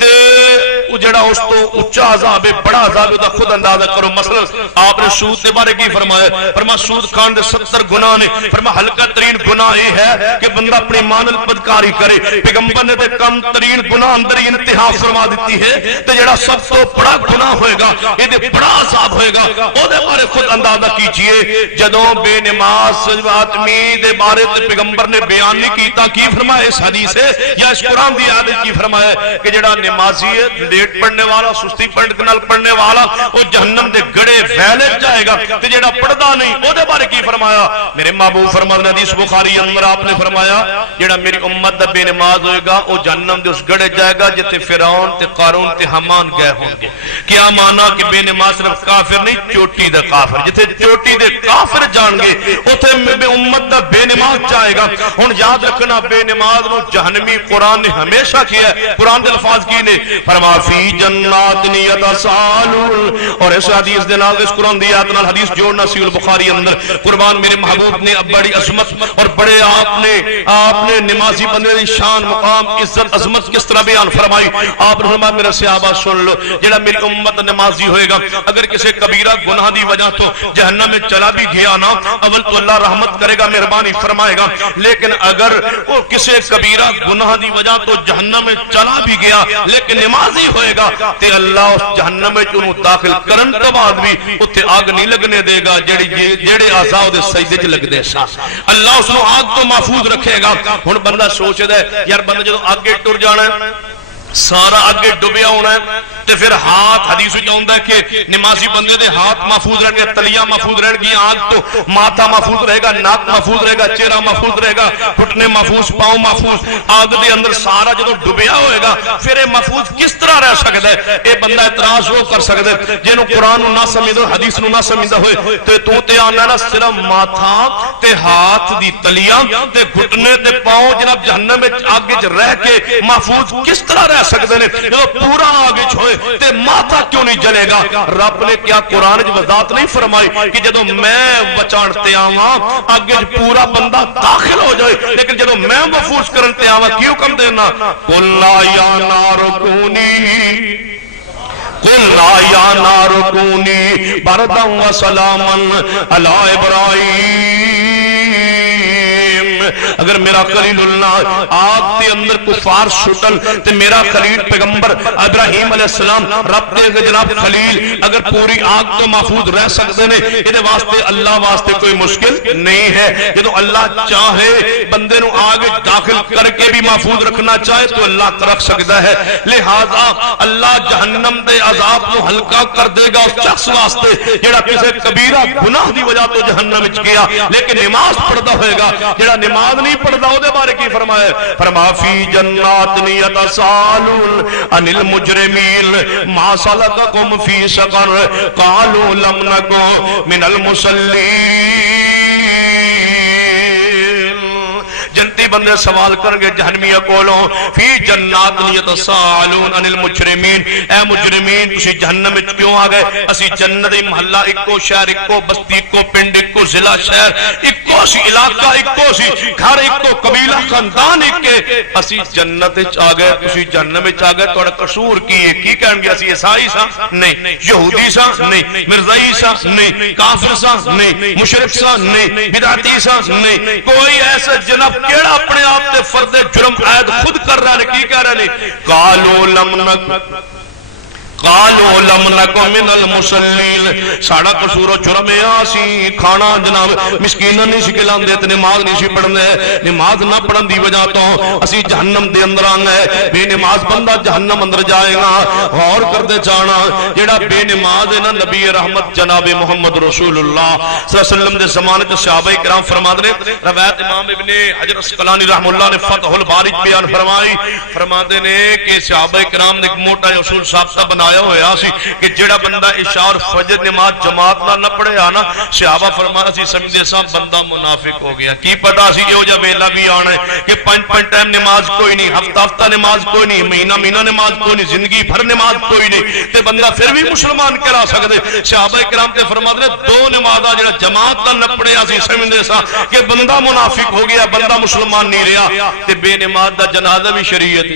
دے جڑا اس تو اچھا عذاب ہے بڑا عذاب دا خود اندازہ کرو مثلا آپ نے سود دے بارے کی فرمایا فرما سود کھان دے 70 گناہ نے فرما ہلکا ترین گناہ یہ ہے کہ بندہ اپنی مانل بدکاری کرے پیغمبر نے تے کم ترین گناہ اندر انتہا فرما دی ہے تو جڑا سب تو بڑا گناہ ہوئے گا یہ بڑا عذاب ہوئے گا وہ دے بارے خود اندازہ کیجئے جدوں بے نماز آدمی دے بارے تے پیغمبر نے بیان نہیں کیتا کی فرمایا اس حدیث ہے یا اس قرآن دی آیت کی فرمایا کہ جڑا نمازی ہے لیٹ پڑھنے والا سستی پڑھنے والا وہ جہنم دے گڑے ویلے جائے گا تے جڑا پڑھدا نہیں وہ دے بارے کی فرمایا میرے محبوب فرمایا حدیث بخاری اندر آپ نے فرمایا جڑا میری امت دا بے نماز ہوئے گا وہ جہنم دے اس گڑے جائے گا جتے فرعون تے قارون تے حمان گئے ہوں گے کیا مانا کہ بے نماز صرف کافر نہیں چوٹی دے کافر جتے چوٹی دے کافر جان گے اتھے بے امت دا بے نماز جائے گا ہن یاد رکھنا بے نماز نو جہنمی قرآن نے ہمیشہ کیا ہے قرآن دے الفاظ کی نے فرما فی جنات یتسالون اور اس حدیث دے نال اس قرآن دی آیت نال حدیث جوڑنا صحیح البخاری اندر قربان میرے محبوب نے بڑی عظمت اور بڑے آپ نے نمازی بندے دی شان مقام عزت عظمت کس طرح بیان فرمائی آپ نے فرمایا میرے صحابہ سن لو جڑا میری امت نمازی ہوئے گا اگر کسی کبیرہ گناہ دی وجہ تو جہنم میں چلا بھی گیا نا اول تو اللہ رحمت کرے گا مہربانی فرمائے گا لیکن اگر وہ کسی کبیرہ گناہ دی وجہ تو جہنم میں چلا بھی گیا لیکن نمازی ہوئے گا تے اللہ اس جہنم میں انہوں داخل کرن تو بعد بھی اتھے آگ نہیں لگنے دے گا جڑے آزاؤ دے سجدے چ لگ دے سا اللہ اس کو آگ تو محفوظ رکھے گا ہن بندہ سوچ دے یار بندہ جدو آگے ٹر جانا ہے سارا آگے ڈبیا ہونا ہے تے پھر ہاتھ حدیث میں ہوتا ہے کہ نمازی بندے دے ہاتھ محفوظ رہن گے تلیاں محفوظ رہن گی آنکھ تو ماتھا محفوظ رہے گا ناک محفوظ رہے گا چہرہ محفوظ رہے گا گھٹنے محفوظ پاؤں محفوظ آگ دے اندر سارا جدو ڈبیا ہوئے گا پھر یہ محفوظ کس طرح رہ سکتا ہے یہ بندہ اعتراض ہو کر سکتا ہے جنہوں قرآن نہ سمجھو حدیث نہ سمجھدا ہوئے تو آنا نا صرف ماتھا تے ہاتھ دی تلیاں تے گھٹنے تے پاؤں جناب جہنم میں آگے رہ کے محفوظ کس طرح رہ سکتے ہیں جب پورا آگے چھوئے تے ماتھا کیوں نہیں جلے گا رب نے کیا قرآن جو وضاحت نہیں فرمائی کہ جدو میں بچانتے آواں آگے پورا بندہ داخل ہو جائے لیکن جدو میں محفوظ کرنتے آواں کیوں کم دینا قُلْ لَا يَا نَارُ كُونِي قُلْ لَا يَا نَارُ كُونِي بَرْدًا وَسَلَامًا عَلَىٰ إِبْرَاهِيمَ اگر میرا خلیل اللہ آگ دے اندر کفار سٹن تے میرا خلیل پیغمبر ابراہیم علیہ السلام رب دے جناب خلیل اگر پوری آگ تو محفوظ رہ سکتے ہیں، یہ واسطے اللہ واسطے کوئی مشکل نہیں ہے۔ جدو اللہ چاہے بندے نو آگ داخل کر کے بھی محفوظ رکھنا چاہے تو اللہ رکھ سکتا ہے۔ لہذا اللہ جہنم دے عذاب کو ہلکا کر دے گا اس شخص واسطے جڑا کسی کبیرہ گناہ دی وجہ تو جہنم وچ گیا لیکن نماز پڑھدا ہوئے گا۔ جڑا نماز نہیں پڑھدا او دے بارے کی فرمایا؟ فرما فی جنات یتسالون عن المجرمین ما سلککم فی سقر قالوا لم نکن من المصلین۔ جنتی بندے سوال کرنگے جہنمیہ کولوں فی جنات یتسالون عن المجرمین، اے مجرمین تسی جہنم وچ کیوں آ گئے؟ اسی جنت محلہ اکو شہر اکو بستی اکو پنڈ اکو ضلع شہر اکو سی علاقہ اکو سی گھر اکو قبیلہ خاندان اکے، اسی جنت وچ آ گئے تسی جہنم وچ آ گئے، تہاڈا قصور کی ہے؟ کی کہن گے؟ اسی عیسائی سا نہیں، یہودی سا نہیں، مرزائی سا نہیں، کافر سا نہیں، مشرک سا نہیں، بدعتی سا نہیں، کوئی ایسا جناب کیڑا اپنے آپ تے فرد جرم عائد خود کر رہا ہے؟ کی کہہ رہے ہیں؟ قالوا لم نکن من المصلین، ساڑا قصور و جرم آسی کھانا جناب مسکینہ نہیں سی کھلاندے تے نماز نہیں سی پڑھنے، نماز نہ پڑھن دی وجہ تو اسی جہنم دے اندر آنگے، بے نماز بندہ جہنم اندر جائے گا۔ غور کر دے جانا جیڑا بے نماز ہے نا، نبی رحمت جناب محمد رسول اللہ صلی اللہ علیہ وسلم دے زمانے تے صحابہ کرام فرماتے ہیں، روایت امام ابن حجر اسقلانی رحم اللہ نے فتح الباری بیان فرمائی، فرماتے ہیں کہ صحابہ کرام نے ایک موٹا اصول ثابتہ بنایا ہویا سی کہ جڑا بندہ عشاء اور فجر نماز جماعت نہ پڑھے آنا، صحابہ فرمایا سی سمجھے سا بندہ منافق ہو گیا۔ کی پتا سی یہ جا ویلا بھی آنا ہے کہ پنج ٹائم نماز کوئی نہیں، ہفتہ ہفتہ نماز کوئی نہیں، مہینہ مہینہ نماز کوئی نہیں، زندگی بھر نماز کوئی نہیں، تے بندہ پھر بھی مسلمان کرا سکتے۔ صحابہ کرام تے فرماتے ہیں دو نمازاں جڑا جماعت نہ پڑھے اسی سمجھے سا کہ بندہ منافق ہو گیا، بندہ مسلمان نہیں رہا۔ تے بے نماز دا جنازہ بھی شریعت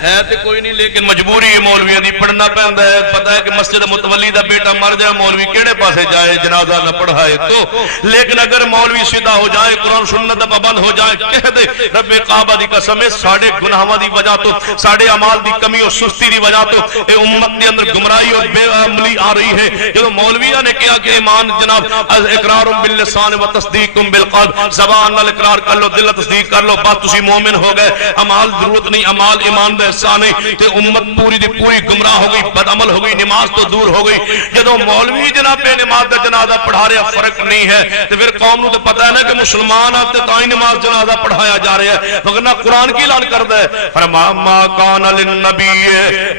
ہے تے کوئی نہیں، لیکن مجبوری ہے مولویوں دی پڑھنا پہندا ہے۔ پتہ ہے کہ مسجد متولی دا بیٹا مر جائے مولوی کیڑے پاسے جائے جنازہ نہ پڑھائے تو، لیکن اگر مولوی سیدھا ہو جائے قرآن سنت دا پابند ہو جائے، کہہ دے رب کعبہ دی قسم ہے ساڑے گناہاں دی وجہ تو، ساڑے اعمال دی کمی اور سستی دی وجہ تو اے امت دے اندر گمراہی اور بے عملی آ رہی ہے۔ جب مولویوں نے کہا کہ ایمان جناب اقرار باللسان و تصدیق بالقلب، زبان نال اقرار کر لو، دل تصدیق کر لو، بات تسی مومن ہو گئے، اعمال ضرورت نہیں، اعمال ایمان احسان ہے، تے امت پوری دی پوری گمراہ ہو گئی، بد عمل ہو گئی، نماز تو دور ہو گئی۔ جدو مولوی جناب بے نماز دا جنازہ پڑھا رہا فرق نہیں ہے تے پھر قوم نو تے پتہ ہے نا کہ مسلمان آتے تائیں نماز جنازہ پڑھایا جا رہا ہے، وگرنہ قرآن کی اعلان کرتا ہے فرما ما کان للنبی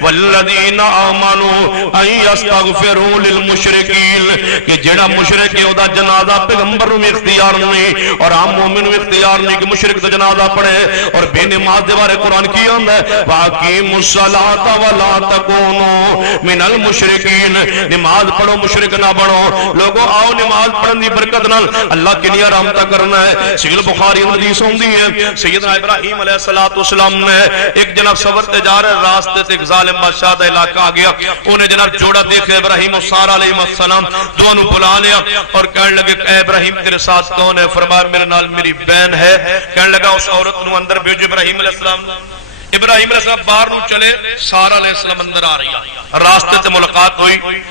والذین آمنوا ان یستغفروا للمشرکین، کہ جڑا مشرک ہے او دا جنازہ پیغمبر نو اختیار نہیں اور عام مومن نو اختیار نہیں کہ مشرک دا جنازہ پڑھے۔ اور بے نماز دے بارے قرآن کی آندا ہے واقیموا الصلاۃ ولا تکونوا من المشرکین، نماز پڑھو مشرک نہ بنو۔ لوگوں آؤ نماز پڑھن دی برکت نال اللہ کنی رحمتہ کرنا ہے۔ صحیح بخاری حدیث ہوندی ہے سیدنا ابراہیم علیہ السلام نے ایک جناب سفر تے جا رہے راستے تے ایک ظالم بادشاہ دا علاقہ آ گیا، انہیں جناب جوڑا دیکھے ابراہیم اور سارہ علیہ السلام دونوں بلا لیا اور کہنے لگے اے ابراہیم تیرے ساتھ کون ہے؟ فرمایا میرے نال میری بہن ہے۔ کہنے لگا اس عورت نو اندر بھیجو۔ ابراہیم علیہ السلام ابراہیم علیہ السلام باہر نو چلے، سارہ علیہ السلام اندر آ رہی ہے، راستے تے ملاقات ہوئی،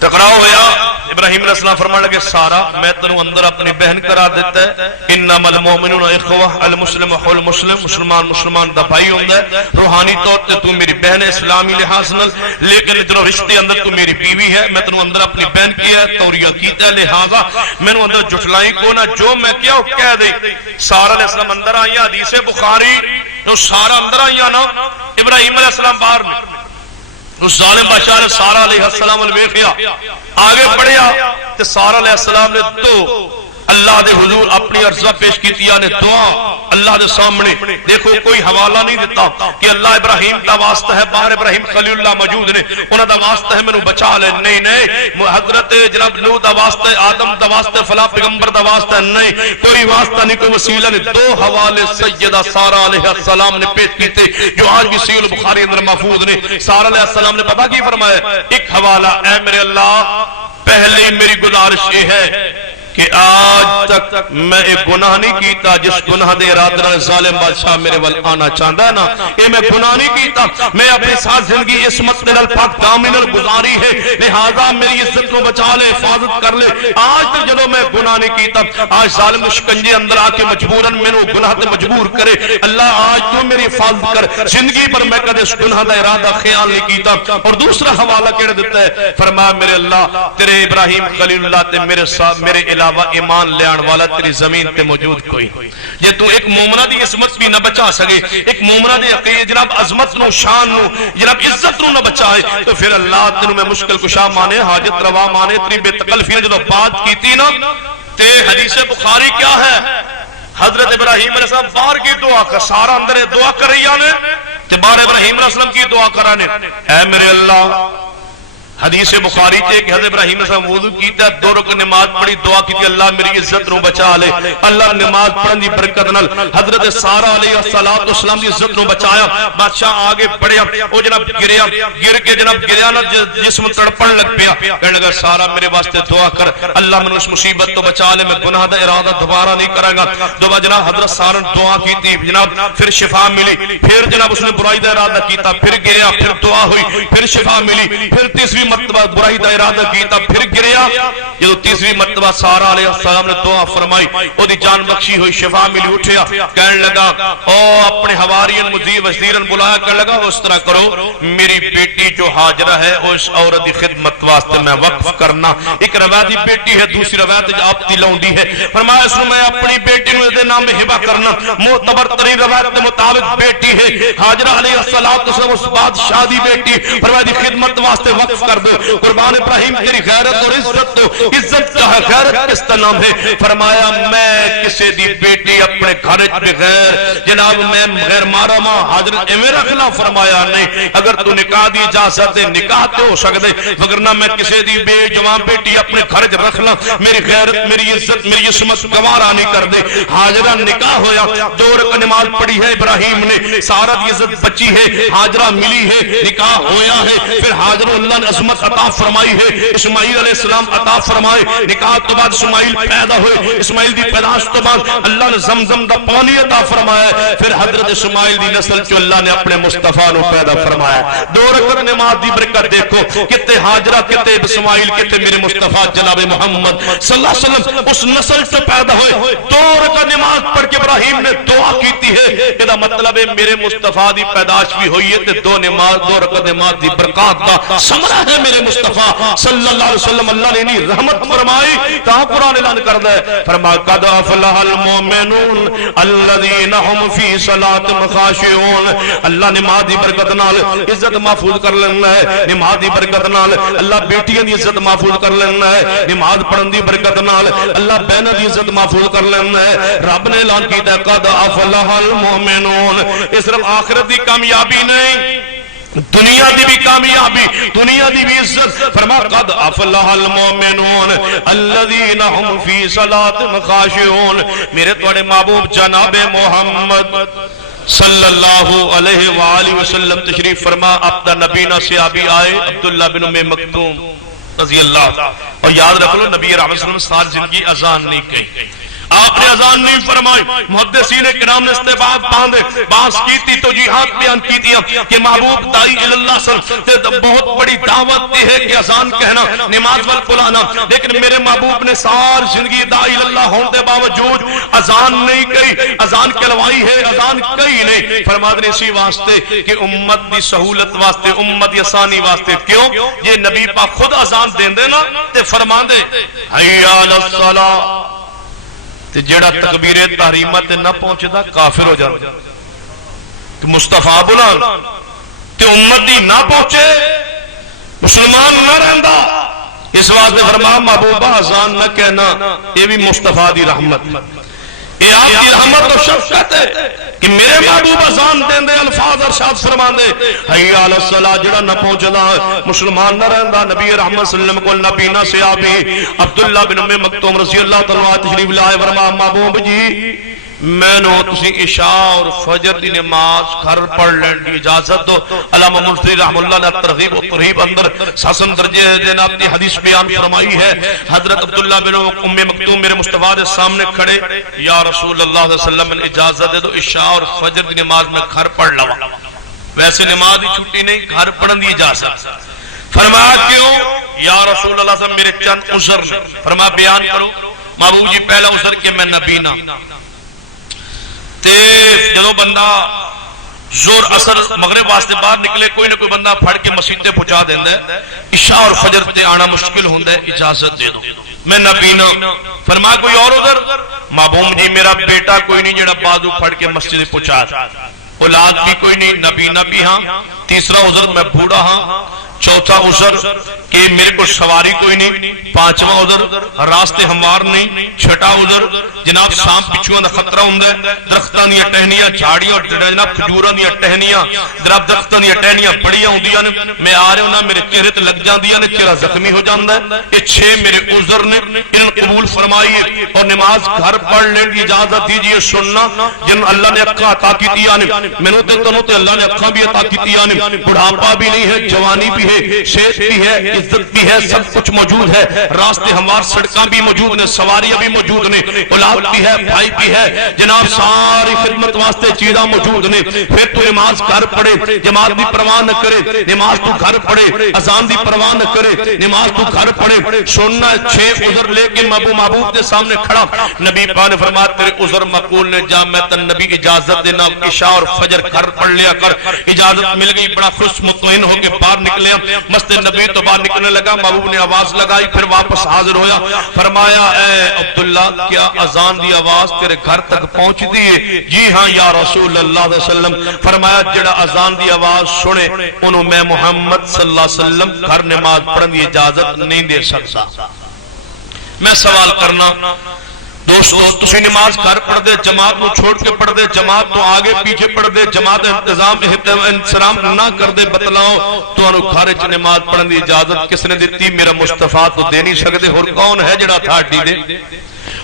ٹکراؤ ہویا۔ ابراہیم علیہ السلام فرمانے لگے سارہ میں تنوں اندر اپنی بہن کرا دیتا ہے، انما المؤمنون اخوہ، المسلم اخو المسلم، مسلمان دا بھائی ہوندا ہے، روحانی طور تے تو میری بہن ہے اسلامی لحاظ نال، لیکن ادھر رشتے اندر تو میری بیوی ہے، میں تنوں اندر اپنی بہن کیا ہے، توریہ کیتا ہے، لہذا میں اندر جھٹلائی کو نہ، جو میں کیا وہ کہہ دے۔ سارہ علیہ السلام اندر آئی، حدیث بخاری جو سارہ اندر آئی نا، ابراہیم علیہ السلام باہر میں، اس ظالم بادشاہ نے سارہ علیہ السلام ویکھیا، آگے بڑھیا تے سارہ علیہ السلام نے تو اللہ دے حضور اپنی عرضہ پیش کیتی، نے دعا اللہ دے سامنے، دیکھو کوئی حوالہ نہیں دیتا کہ اللہ ابراہیم دا واسطہ ہے، باہر ابراہیم خلیل اللہ موجود نے، انہاں دا واسطہ ہے مینوں بچا لے، نہیں حضرت جناب نوح دا واسطہ ہے، آدم دا واسطہ ہے، فلاں پیغمبر دا واسطہ ہے، نہیں کوئی واسطہ نہیں، کوئی وسیلہ نہیں۔ دو حوالے سیدہ سارہ علیہ السلام نے پیش کیتے جو آج بھی صحیح البخاری اندر محفوظ نے۔ سارہ علیہ السلام نے پتہ کی فرمایا؟ ایک حوالہ، اے میرے اللہ پہلے میری گزارش یہ ہے کہ آج تک میں ایک گناہ نہیں کیتا جس گناہ دے ارادہ ظالم بادشاہ میرے ول آنا چاہتا ہے نا، یہ میں گناہ نہیں کیتا، میں اپنے ساتھ زندگی عصمت نال پاک دامن گزاری ہے، لہذا میری عزت کو بچا لے، حفاظت کر لے۔ آج تک جدوں میں گناہ نہیں کیتا، آج ظالم شکنجے اندر آ کے مجبوراً میں گناہ تے مجبور کرے، اللہ آج تو میری حفاظت کر، زندگی پر میں کدے اس گناہ دا ارادہ خیال نہیں کیتا۔ اور دوسرا حوالہ کہہ دیتا ہے، فرمایا میرے اللہ تیرے ابراہیم خلیل اللہ تے میرے علاوہ ایمان لیان والا تیری زمین تے موجود کوئی، یہ تو ایک مومنہ دی عصمت بھی نہ بچا سکے، ایک مومنہ دی عقیدت جناب عظمت نو شان نو جناب عزت نو نہ بچائے، تو پھر اللہ تینوں میں مشکل کشا مانے، حاجت روا مانے، تیری بے تکلفی نے جدو بات کی تھی نا تے حدیث بخاری کیا ہے، حضرت ابراہیم علیہ السلام باہر کی دعا کر، سارا اندر دعا کر رہی آنے تے باہر ابراہیم علیہ السلام کی دعا کرانے، اے میرے اللہ حدیث بخاری تے کہ حضرت ابراہیم علیہ السلام وضو کیتا، 2 رکعت نماز پڑھی، دعا کی تھی اللہ میری عزت نو بچا لے، اللہ نماز پڑھن دی برکت نال حضرت سارہ علیہ السلام دی عزت نو بچایا، بادشاہ آگے بڑھیا، او جناب گریا، گر کے جناب گریا نا جسم تڑپن لگ پیا، کہنے لگا سارہ میرے واسطے دعا کر، اللہ میں اس مصیبت تو بچا لے، میں گناہ دا ارادہ دوبارہ نہیں کروں گا۔ دوبارہ جناب حضرت سارہ دعا کی تھی، جناب پھر شفا ملی، پھر جناب اس نے برائی دا ارادہ کیتا، پھر گریا، پھر دعا ہوئی، پھر شفا ملی، پھر تیسری مرتبہ برائی دا ارادہ کیتا، پھر گریا، جب تیسری مرتبہ سارہ علیہ السلام نے دعا فرمائی، او دی جان بخشی ہوئی، شفا ملی، اٹھیا، کہنے لگا او اپنے حواریین مجیب وزیرن بلایا، کہنے لگا اس طرح کرو میری بیٹی جو حاجرہ ہے اس عورت دی خدمت واسطے میں وقف کرنا، ایک روایتی بیٹی ہے، دوسری روایت آپ دی لونڈی ہے، فرمایا اس میں اپنی بیٹی نے دے نام ہبہ کرنا، معتبر ترین روایت کے مطابق بیٹی ہے حاجرہ علیہ السلام، اس بعد شادی بیٹی، فرمایا دی خدمت واسطے وقف کر دو، قربان ابراہیم تیری غیرت اور عزت تو عزت کا ہے، غیرت کس کا نام ہے، فرمایا میں کسی دی بیٹی اپنے گھر بغیر جناب میں غیر مارا ماں حضرت میرا خلاف، فرمایا نہیں اگر تو نکاح دی اجازت ہے نکاح تو ہو سکتے، وگرنہ میں کسی دی بے جوان بیٹی اپنے گھر رکھ لاں، میری غیرت میری عزت میری عصمت گوارا نہیں کر دے۔ حاجرہ نکاح ہویا، 2 رکعت نماز پڑھی ہے ابراہیم نے، سارہ دی عزت بچی ہے، حاجرہ ملی ہے، نکاح ہویا ہے، پھر حاجرہ اللہ نے عظمت عطا فرمائی ہے، اسماعیل علیہ السلام عطا فرمائے، نکاح تو بعد اسماعیل پیدا ہوئے، اسماعیل دی پیدائش تو بعد اللہ نے زمزم دا پانی عطا فرمایا، پھر حضرت اسماعیل دی نسل جو اللہ نے اپنے مصطفیٰ نو پیدا فرمایا۔ 2 رکعت نماز دی برکت دیکھو، کتے حاجرہ کتے اسماعیل کتے میرے مصطفیٰ جناب محمد صلی اللہ علیہ وسلم اس نسل سے پیدا ہوئے، 2 رکعت نماز پڑھ کے ابراہیم نے دعا کیتی ہے، یہ مطلب ہے میرے مصطفیٰ دی پیدائش بھی ہوئی ہے تے 2 رکعت نماز دی برکات دا ثمرہ ہے میرے مصطفیٰ صلی اللہ علیہ وسلم، اللہ نے انہی رحمت فرمائی، تاں قرآن اعلان کردہ ہے، فرمایا قد افلح المؤمنون الذین هم فی صلاۃ خاشعون، اللہ نماز دی برکت نال عزت محفوظ کر لینا ہے، نماز دی برکت نال اللہ بیٹیاں دی عزت محفوظ کر لینا ہے، نماز پڑھن دی برکت نال اللہ بہناں دی عزت محفوظ کر لینا ہے، رب نے اعلان کیتا ہے قد افلح المؤمنون، اس صرف آخرت دی کامیابی نہیں دنیا دی بھی کامیابی دنیا دی بھی عزت، فرما قد افلح المؤمنون الذین هم فی صلاۃ خاشعون، میرے توڑے محبوب جناب محمد صلی اللہ علیہ وآلہ وسلم تشریف فرما، اپنا نبینا سے آبی آئے عبداللہ بن ام مکتوم رضی اللہ، اور یاد رکھ لو نبی رحمت صلی اللہ علیہ وسلم ساری زندگی اذان نہیں کہی، آپ نے اذان نہیں فرمائی، محدثین کرام نے استباب باندھے باس کی تھی تو جہاد بیان کی دیا کہ محبوب دائی اللہ صلی بہت بڑی دعوت ہے کہ اذان کہنا نماز وال بلانا، لیکن میرے محبوب نے سار زندگی دائی اللہ ہونے باوجود اذان نہیں کہی، اذان کہلوائی ہے اذان کہی نہیں، فرماتے ہیں اسی واسطے کہ امت دی سہولت واسطے امت یسانی واسطے، کیوں یہ نبی پاک خود اذان دین دے نا تے فرما دے حی علی الصلاۃ، جیڑا تکبیر تحریمت نہ پہنچے دا کافر ہو جاتا، کہ مصطفیٰ بلان تے امت دی نہ پہنچے مسلمان نہ رہندا، اس واسطے فرمایا محبوبہ اذان نہ کہنا، یہ بھی مصطفیٰ دی رحمت، یہ آپ کی رحمت و شفقت ہے کہ میرے محبوب اذان دین دے الفاظ ارشاد فرما دے حی علی الصلاۃ، جڑا نہ پہنچدا مسلمان نہ رہندا، نبی رحمت صلی اللہ علیہ وسلم کو نبینا صحابی عبداللہ بن ام مکتوم رضی اللہ تعالیٰ عنہ تشریف لائے، فرمایا محبوب جی میں نو تسی عشاء اور فجر دی نماز گھر پڑھ لین دی اجازت دو. علامہ مفتی رحم اللہ نے ترغیب و ترہیب اندر حسن درجے جناب نے حدیث بیان فرمائی ہے. حضرت عبداللہ بن ام مکتوم میرے مصطفیٰ کے سامنے کھڑے, یا رسول اللہ صلی اللہ علیہ وسلم اجازت دے دو عشاء اور فجر دی نماز میں گھر پڑھ لوا. ویسے نماز کی چھٹی نہیں, گھر پڑھن دی اجازت. فرمایا کیوں؟ یا رسول اللہ صلی اللہ علیہ وسلم میرے چند عذر نے. فرمایا بیان کرو. محبوب جی پہلا عذر کہ میں نبی نہ تے جدو بندہ زور اثر مغرب واسطے باہر نکلے کوئی نہ کوئی بندہ پھڑ کے مسجد تے پہنچا دیندا ہے. عشاء اور فجر تے آنا مشکل ہوندا ہے, اجازت دے دو میں نبی نہ. فرمایا کوئی اور عذر؟ محبوب جی میرا بیٹا کوئی نہیں جڑا بازو پھڑ کے مسجد پہنچا, اولاد بھی کوئی نہیں, نبی نبی ہاں. تیسرا عذر میں بوڑھا ہاں. چوتھا عذر کہ میرے کو سواری کوئی نہیں. پانچواں عذر راستے ہموار نہیں. چھٹا عذر جناب سانپ بچھواں دا خطرہ ہوندا ہے. درختاں دی ٹہنیاں جھاڑیاں جناب کھجوراں دی ٹہنیاں جناب درختاں دی ٹہنیاں بڑیاں ہوندیاں نے, میں آ رہا ہوں میرے چہرے تے لگ جاندیاں نے, چہرہ زخمی ہو جاندا ہے. یہ 6 میرے عذر نے, انہاں قبول فرمائیے اور نماز گھر پڑھ لین دی اجازت دیجیے. سننا جن اللہ نے اکھاں عطا کیتیاں نے, مینوں تے تنوں تے اللہ نے اکھاں بھی عطا کیتیاں نے. بڑھاپا بھی نہیں ہے, جوانی بھی ہے, صحت بھی ہے, عزت بھی ہے, سب کچھ موجود ہے. راستے ہموار سڑکاں بھی موجود نے, سواریاں بھی موجود نے, اولاد بھی ہے, بھائی بھی ہے, جناب ساری خدمت واسطے چیزاں موجود نے. پھر تو نماز گھر پڑھے, جماعت دی پرواہ نہ کرے, نماز تو گھر پڑھے, اذان دی پرواہ نہ کرے, نماز تو گھر پڑھے. سننا 6 عذر لے کے محبوب کے سامنے کھڑا. نبی پاک نے فرمایا تیرے عذر مقبول نے, جا میں تن نبی اجازت دینا, عشاء اور فجر گھر پڑھ لیا کر. اجازت مل گئی, بڑا خوش مطمئن ہو کے باہر نکلے. مسجد نبی تو باہر نکلنے لگا, محبوب نے آواز لگائی, پھر واپس حاضر ہویا. فرمایا اے عبداللہ کیا اذان دی آواز تیرے گھر تک پہنچتی ہے؟ جی ہاں یا رسول اللہ صلی اللہ علیہ وسلم. فرمایا جڑا اذان دی آواز سنے انہوں میں محمد صلی اللہ علیہ وسلم گھر نماز پڑھن دی اجازت نہیں دے سکتا. میں سوال کرنا دوستو, تسی نماز گھر پڑھ دے, جماعت کو چھوڑ کے پڑھ دے, جماعت تو آگے پیچھے پڑھ دے, جماعت انتظام انسرام نہ کر دے, بتلاؤ تو انہوں گھر چ نماز پڑھن دی اجازت کس نے دیتی؟ میرا مصطفیٰ تو دے نہیں سکتے. اور کون ہے جڑا اتھارٹی دے؟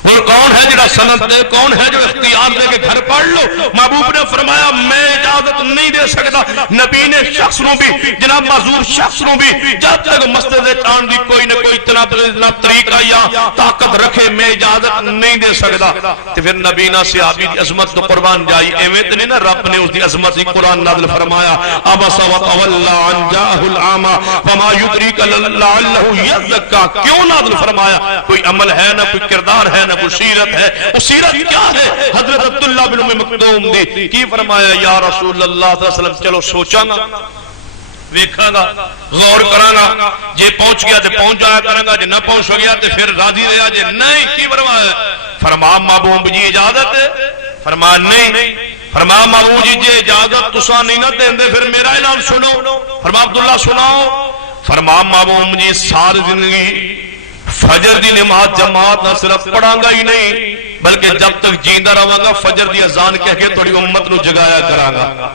اور کون ہے جڑا سند دے؟ کون ہے جو اختیار دے کہ گھر پڑھ لو؟ محبوب نے فرمایا میں اجازت نہیں دے سکتا. نبی نے شخص نو بھی جناب معذور شخص نو بھی جب تک مسجد دے آن دی کوئی نہ کوئی جناب طریقہ یا طاقت رکھے میں اجازت نہیں دے سکتا. تو پھر نبی نہ صحابی دی عظمت تو قربان جائی ایویں تے نہیں نا, رب نے اس دی عظمت ہی قرآن نازل فرمایا ابس وتولى عن جاءه الاعمى وما يدريك لعله يزكى. کیوں نازل فرمایا؟ کوئی عمل ہے نہ کوئی کردار ہے نہ کوئی سیرت ہے. وہ سیرت کیا ہے؟ حضرت عبداللہ بن ام مکتوم دی کی فرمایا یا رسول اللہ صلی اللہ علیہ وسلم چلو سوچاں گا, ویکھاں گا, غور کراں گا, جے پہنچ گیا تے پہنچ جایا کراں گا, جے نہ پہنچ گیا تے پھر راضی رہیا, جے نہیں. کی فرمایا؟ فرمایا محبوب جی اجازت ہے؟ فرمایا نہیں. فرمایا محبوب جی جے اجازت تساں نہیں نہ دیندے پھر میرا اعلان سنو. فرمایا عبداللہ سناؤ. فرمایا محبوب جی ساری زندگی فجر دی نماز جماعت نہ صرف پڑھاں گا ہی نہیں بلکہ جب تک جیندہ رہاں گا فجر دی اذان کہہ کے تھوڑی امت نو جگایا کراں گا.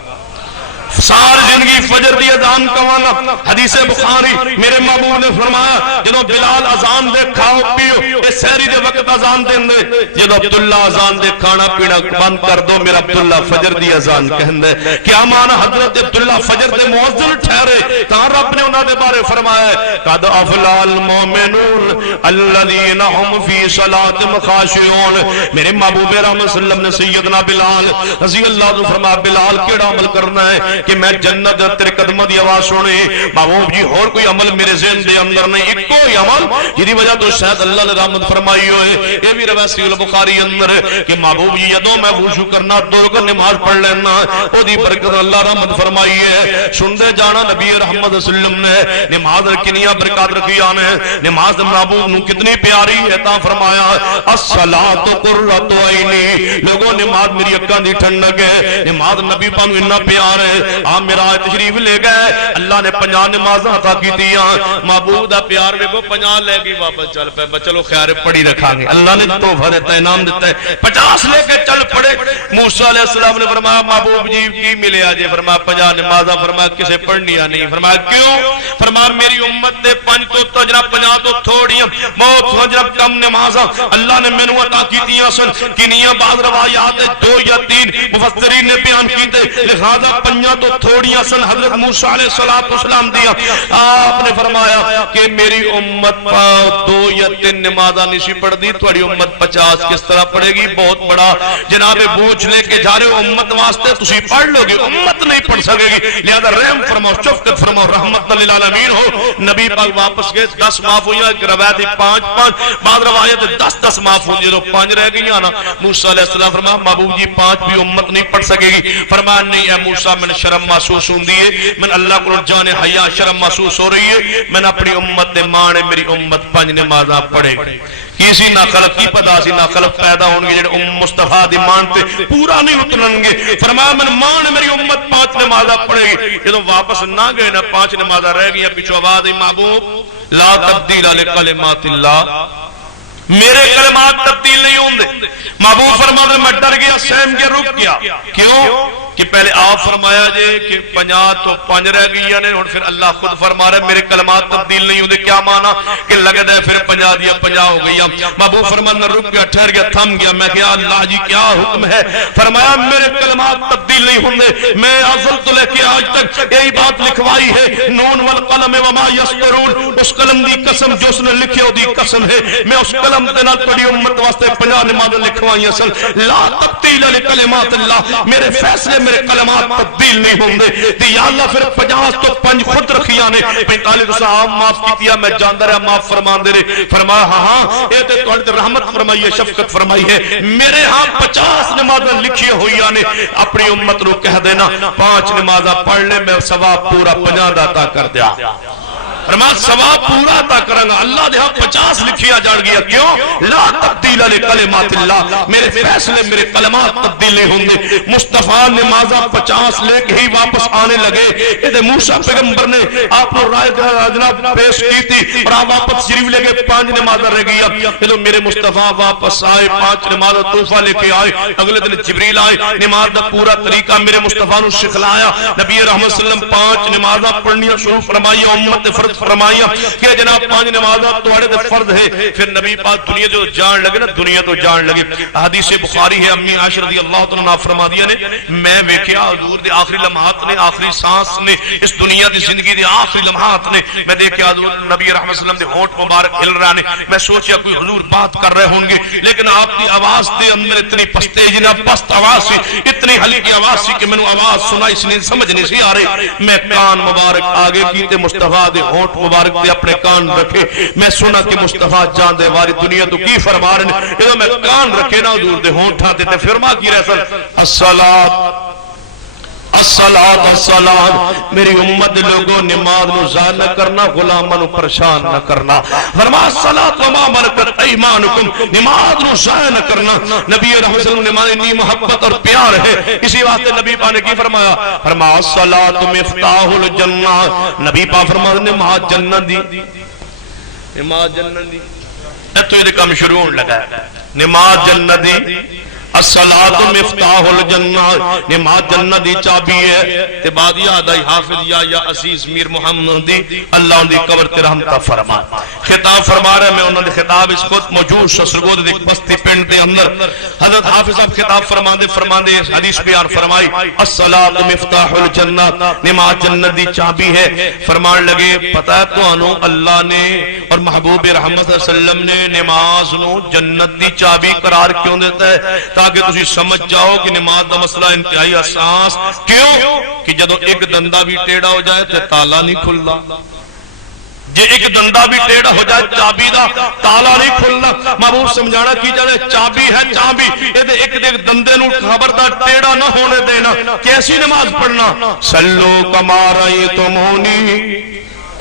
ساری زندگی فجر دی اذان کوانا. حدیث بخاری میرے محبوب نے فرمایا جدو بلال اذان دے کھاؤ پیو اے سحری دے وقت اذان دین دے, جدو عبداللہ اذان دے کھانا پینا بند کر دو میرا عبداللہ فجر دی اذان کہن دے. کیا مانا حضرت عبداللہ فجر دے مؤذن ٹھہرے کہاں رب نے انہاں دے بارے فرمایا ہے قد افلح المؤمنون الذین هم فی صلاتهم خاشعون. میرے محبوب رحمت صلی اللہ علیہ وسلم نے سیدنا بلال رضی اللہ عنہ فرمایا بلال کیڑا عمل کرنا ہے کہ میں جنت تیرے قدموں دی آواز سنے. محبوب جی اور کوئی عمل میرے ذہن دے اندر نہیں, ایک کوئی عمل جدی وجہ تو شاید اللہ نے رحمت فرمائی ہوئے. یہ بھی روایت صحیح البخاری اندر کہ محبوب جی جدوں میں وضو کرنا دو رکعت نماز پڑھ لینا او دی برکت اللہ رحمت فرمائی ہے. سنتے جانا نبی رحمت صلی اللہ علیہ وسلم نے نماز کنیاں برکات رکھی آنے, نماز محبوب نو کتنی پیاری ہے تا فرمایا الصلاۃ قرۃ عینی. لوگوں نماز میری اکھاں دی ٹھنڈک ہے. نماز نبی پاک اتنا پیار ہے آپ میرا تشریف لے گئے اللہ نے 50 نمازاں عطا کیتیاں محبوب دا پیار ویکھو 50 لے کے واپس چل پے چلو خیر پڑھی رکھاں گے اللہ نے تحفہ دیتا ہے انعام دیتا ہے 50 لے کے چل پڑے موسیٰ علیہ السلام نے فرمایا محبوب جی کی ملے آجے فرمایا 50 نمازاں فرمایا کسے پڑھنی نہیں فرمایا کیوں فرمایا میری امت دے 5 تو جناب 50 تو تھوڑیاں بہت جناب کم نمازاں اللہ نے مینوں عطا کیتیاں سن کنیاں بعض روایات 2 یا 3 مفسرین نے بیان کیتے لہذا 5 تو تھوڑیاں سن حضرت موسیٰ علیہ السلام دیا آپ نے فرمایا کہ میری امت 2 یا 3 نمازاں نہیں سی پڑھ دی تھوڑی امت 50 کس طرح پڑھے گی بہت بڑا جناب بوجھ لے کے جا رہے ہو امت واسطے تسی پڑھ لو گے امت نہیں پڑھ سکے گی لہذا رحم فرماؤ شفقت فرماؤ رحمت للعالمین ہو نبی پاک واپس گئے 10 معاف ہوئیں ایک روایت 5 بعد روایت 10 معاف ہوئیں جو 5 رہ گئی نا موسیٰ علیہ السلام فرمایا محبوب جی 5 بھی امت نہیں پڑھ سکے گی فرمایا نہیں اے موسیٰ میں شرم محسوس ہوں دیئے میں اللہ کو جانے حیاء شرم محسوس ہو رہی ہے میں نے اپنی امت دے مانے میری امت 5 نمازاں پڑھے کسی ناخلق کی پدا سی ناخلق پیدا ہونگے جنہیں مصطفیٰ دی مانتے پورا نہیں اتننگے فرمایا میں مان میری امت 5 نمازہ پڑھے گی یہ تو واپس نہ گئے نا 5 نمازہ رہ گئی پیچھو آواز محبوب لا تبدیل لکلمات اللہ میرے کلمات تبدیل نہیں ہوں دے محبوب فرمایا میں ڈر گیا سہم کے رک گیا کیوں کہ پہلے آپ فرمایا جے کہ 50 تو 5 رہ گئی یعنی اور پھر اللہ خود فرما رہا ہے میرے کلمات تبدیل نہیں ہوں دے کیا مانا کہ لگتا ہے پھر 50 دیا 50 ہو گئی محبوب فرمایا رک گیا ٹھہر گیا تھم گیا میں کہا اللہ جی کیا حکم ہے فرمایا میرے کلمات تبدیل نہیں ہوں دے میں ازل تو لے کے آج تک یہی بات لکھوائی ہے نون والقلم وما یسطرون اس قلم دی قسم جو اس نے لکھی ہو دی قسم ہے میں اس قلم دینا پڑی امت واسطے 50 نمازیں لکھوائی اصل لا تبدیل لکلمات اللہ میرے فیصلے میرے کلمات تبدیل نہیں ہوں دے یا اللہ پھر 50 تو 5 خود رکھیا نے 45 صاحب معاف کیتیا میں جاندہ رہا معاف فرمان دے رہے فرمایا ہاں اے تے توڑتے رحمت فرمائی ہے شفقت فرمائی ہے میرے ہاں 50 نمازیں لکھی ہوئی نے اپنی امت رو کہہ دینا 5 نمازہ پڑھ لے میں ثواب پورا 50 داتا کر دیا فرمایا ثواب پورا عطا کروں گا اللہ دے ہاں 50 لکھیا جڑ گیا کیوں لا تبدیل لکلمات اللہ میرے فیصلے میرے کلمات تبدیل نہیں ہوں گے مصطفیٰ نمازہ 50 لے کے ہی واپس آنے لگے یہ موسیٰ پیغمبر نے آپ کو رائے جناب پیش کی تھی اور آپ واپس شریف لے کے 5 نمازہ رہ گیا یہ میرے مصطفیٰ واپس آئے 5 نمازہ تحفہ لے کے آئے اگلے دن جبریل آئے نماز دا پورا طریقہ میرے مصطفیٰ نے سکھلایا نبی رحمت صلی اللہ علیہ وسلم 5 نمازہ پڑھنی شروع فرمائی امت فرض فرمایا کہ جناب 5 نمازاں توڑے دے فرض ہے پھر نبی پاک دنیا جو جان لگے نا دنیا تو جان لگے حدیث بخاری ہے امی عائشہ رضی اللہ تعالیٰ فرما دیا نے میں ویکھیا حضور دے آخری لمحات نے آخری سانس نے اس دنیا دی زندگی دے آخری لمحات نے میں دیکھیا حضور نبی رحمت صلی اللہ علیہ وسلم دے ہونٹ مبارک ہل رہا نے میں سوچیا کوئی حضور بات کر رہے ہوں گے لیکن آپ کی آواز دے اندر اتنی پستیج نہ پست آواز سی اتنی ہلکی آواز سی کہ میں نے آواز سنا اس نے سمجھ نہیں سی آ رہی میں کان مبارک آگے کیتے مصطفیٰ دے ہونٹ مبارک دے اپنے کان رکھے میں سنا کہ مصطفیٰ جان دے واری دنیا تو کی فرما رہے ہیں یہ میں کان رکھے نا حضور دے ہونٹ اٹھا دیتے فرما کی رہے سن الصلاة الصلاة میری امت لوگوں نماز نو ضائع نہ کرنا غلاموں نو پریشان نہ کرنا فرمایا الصلاة وما ملکت ایمانکم نماز نو ضائع نہ کرنا نبی رحمت صلی اللہ علیہ وسلم نماز اتنی محبت اور پیار ہے اسی واسطے نبی پاک نے کی فرمایا فرمایا الصلاة مفتاح الجنہ نبی پاک فرمایا نماز جنت دی نماز جنت دی تو یہ کام شروع ہونے لگا ہے نماز جنت دی الصلاة مفتاح الجنہ نماز جنت دی چابی ہے تے بعد یاد آئی حافظ یا عزیز میر محمد دی اللہ ان دی قبر تے رحمتہ فرما خطاب فرما رہے میں انہوں نے خطاب اس خود موجود شسرگود دیکھ بستی پینڈ دے اندر حضرت حافظ صاحب خطاب فرما دے حدیث بیان فرمائی الصلاة مفتاح الجنہ نماز جنت دی چابی ہے فرمان لگے پتہ ہے تو انہوں اللہ نے اور محبوب رحمت صلی اللہ علیہ وسلم نے نماز نو جنت دی چابی قرار کیوں دیتا ہے تاکہ تسی سمجھ جاؤ کہ نماز دا مسئلہ انتہائی اساس کیوں کہ جدو ایک دندہ بھی ٹیڑا ہو جائے تو تالا نہیں کھلنا جے ایک دندہ بھی ٹیڑا ہو جائے چابی دا تالا نہیں کھلنا محبوب سمجھانا کی جائے چابی ہے چابی ایک دندے نو خبردار ٹیڑا نہ ہونے دینا کیسی نماز پڑھنا سلو کما رہی تمہونی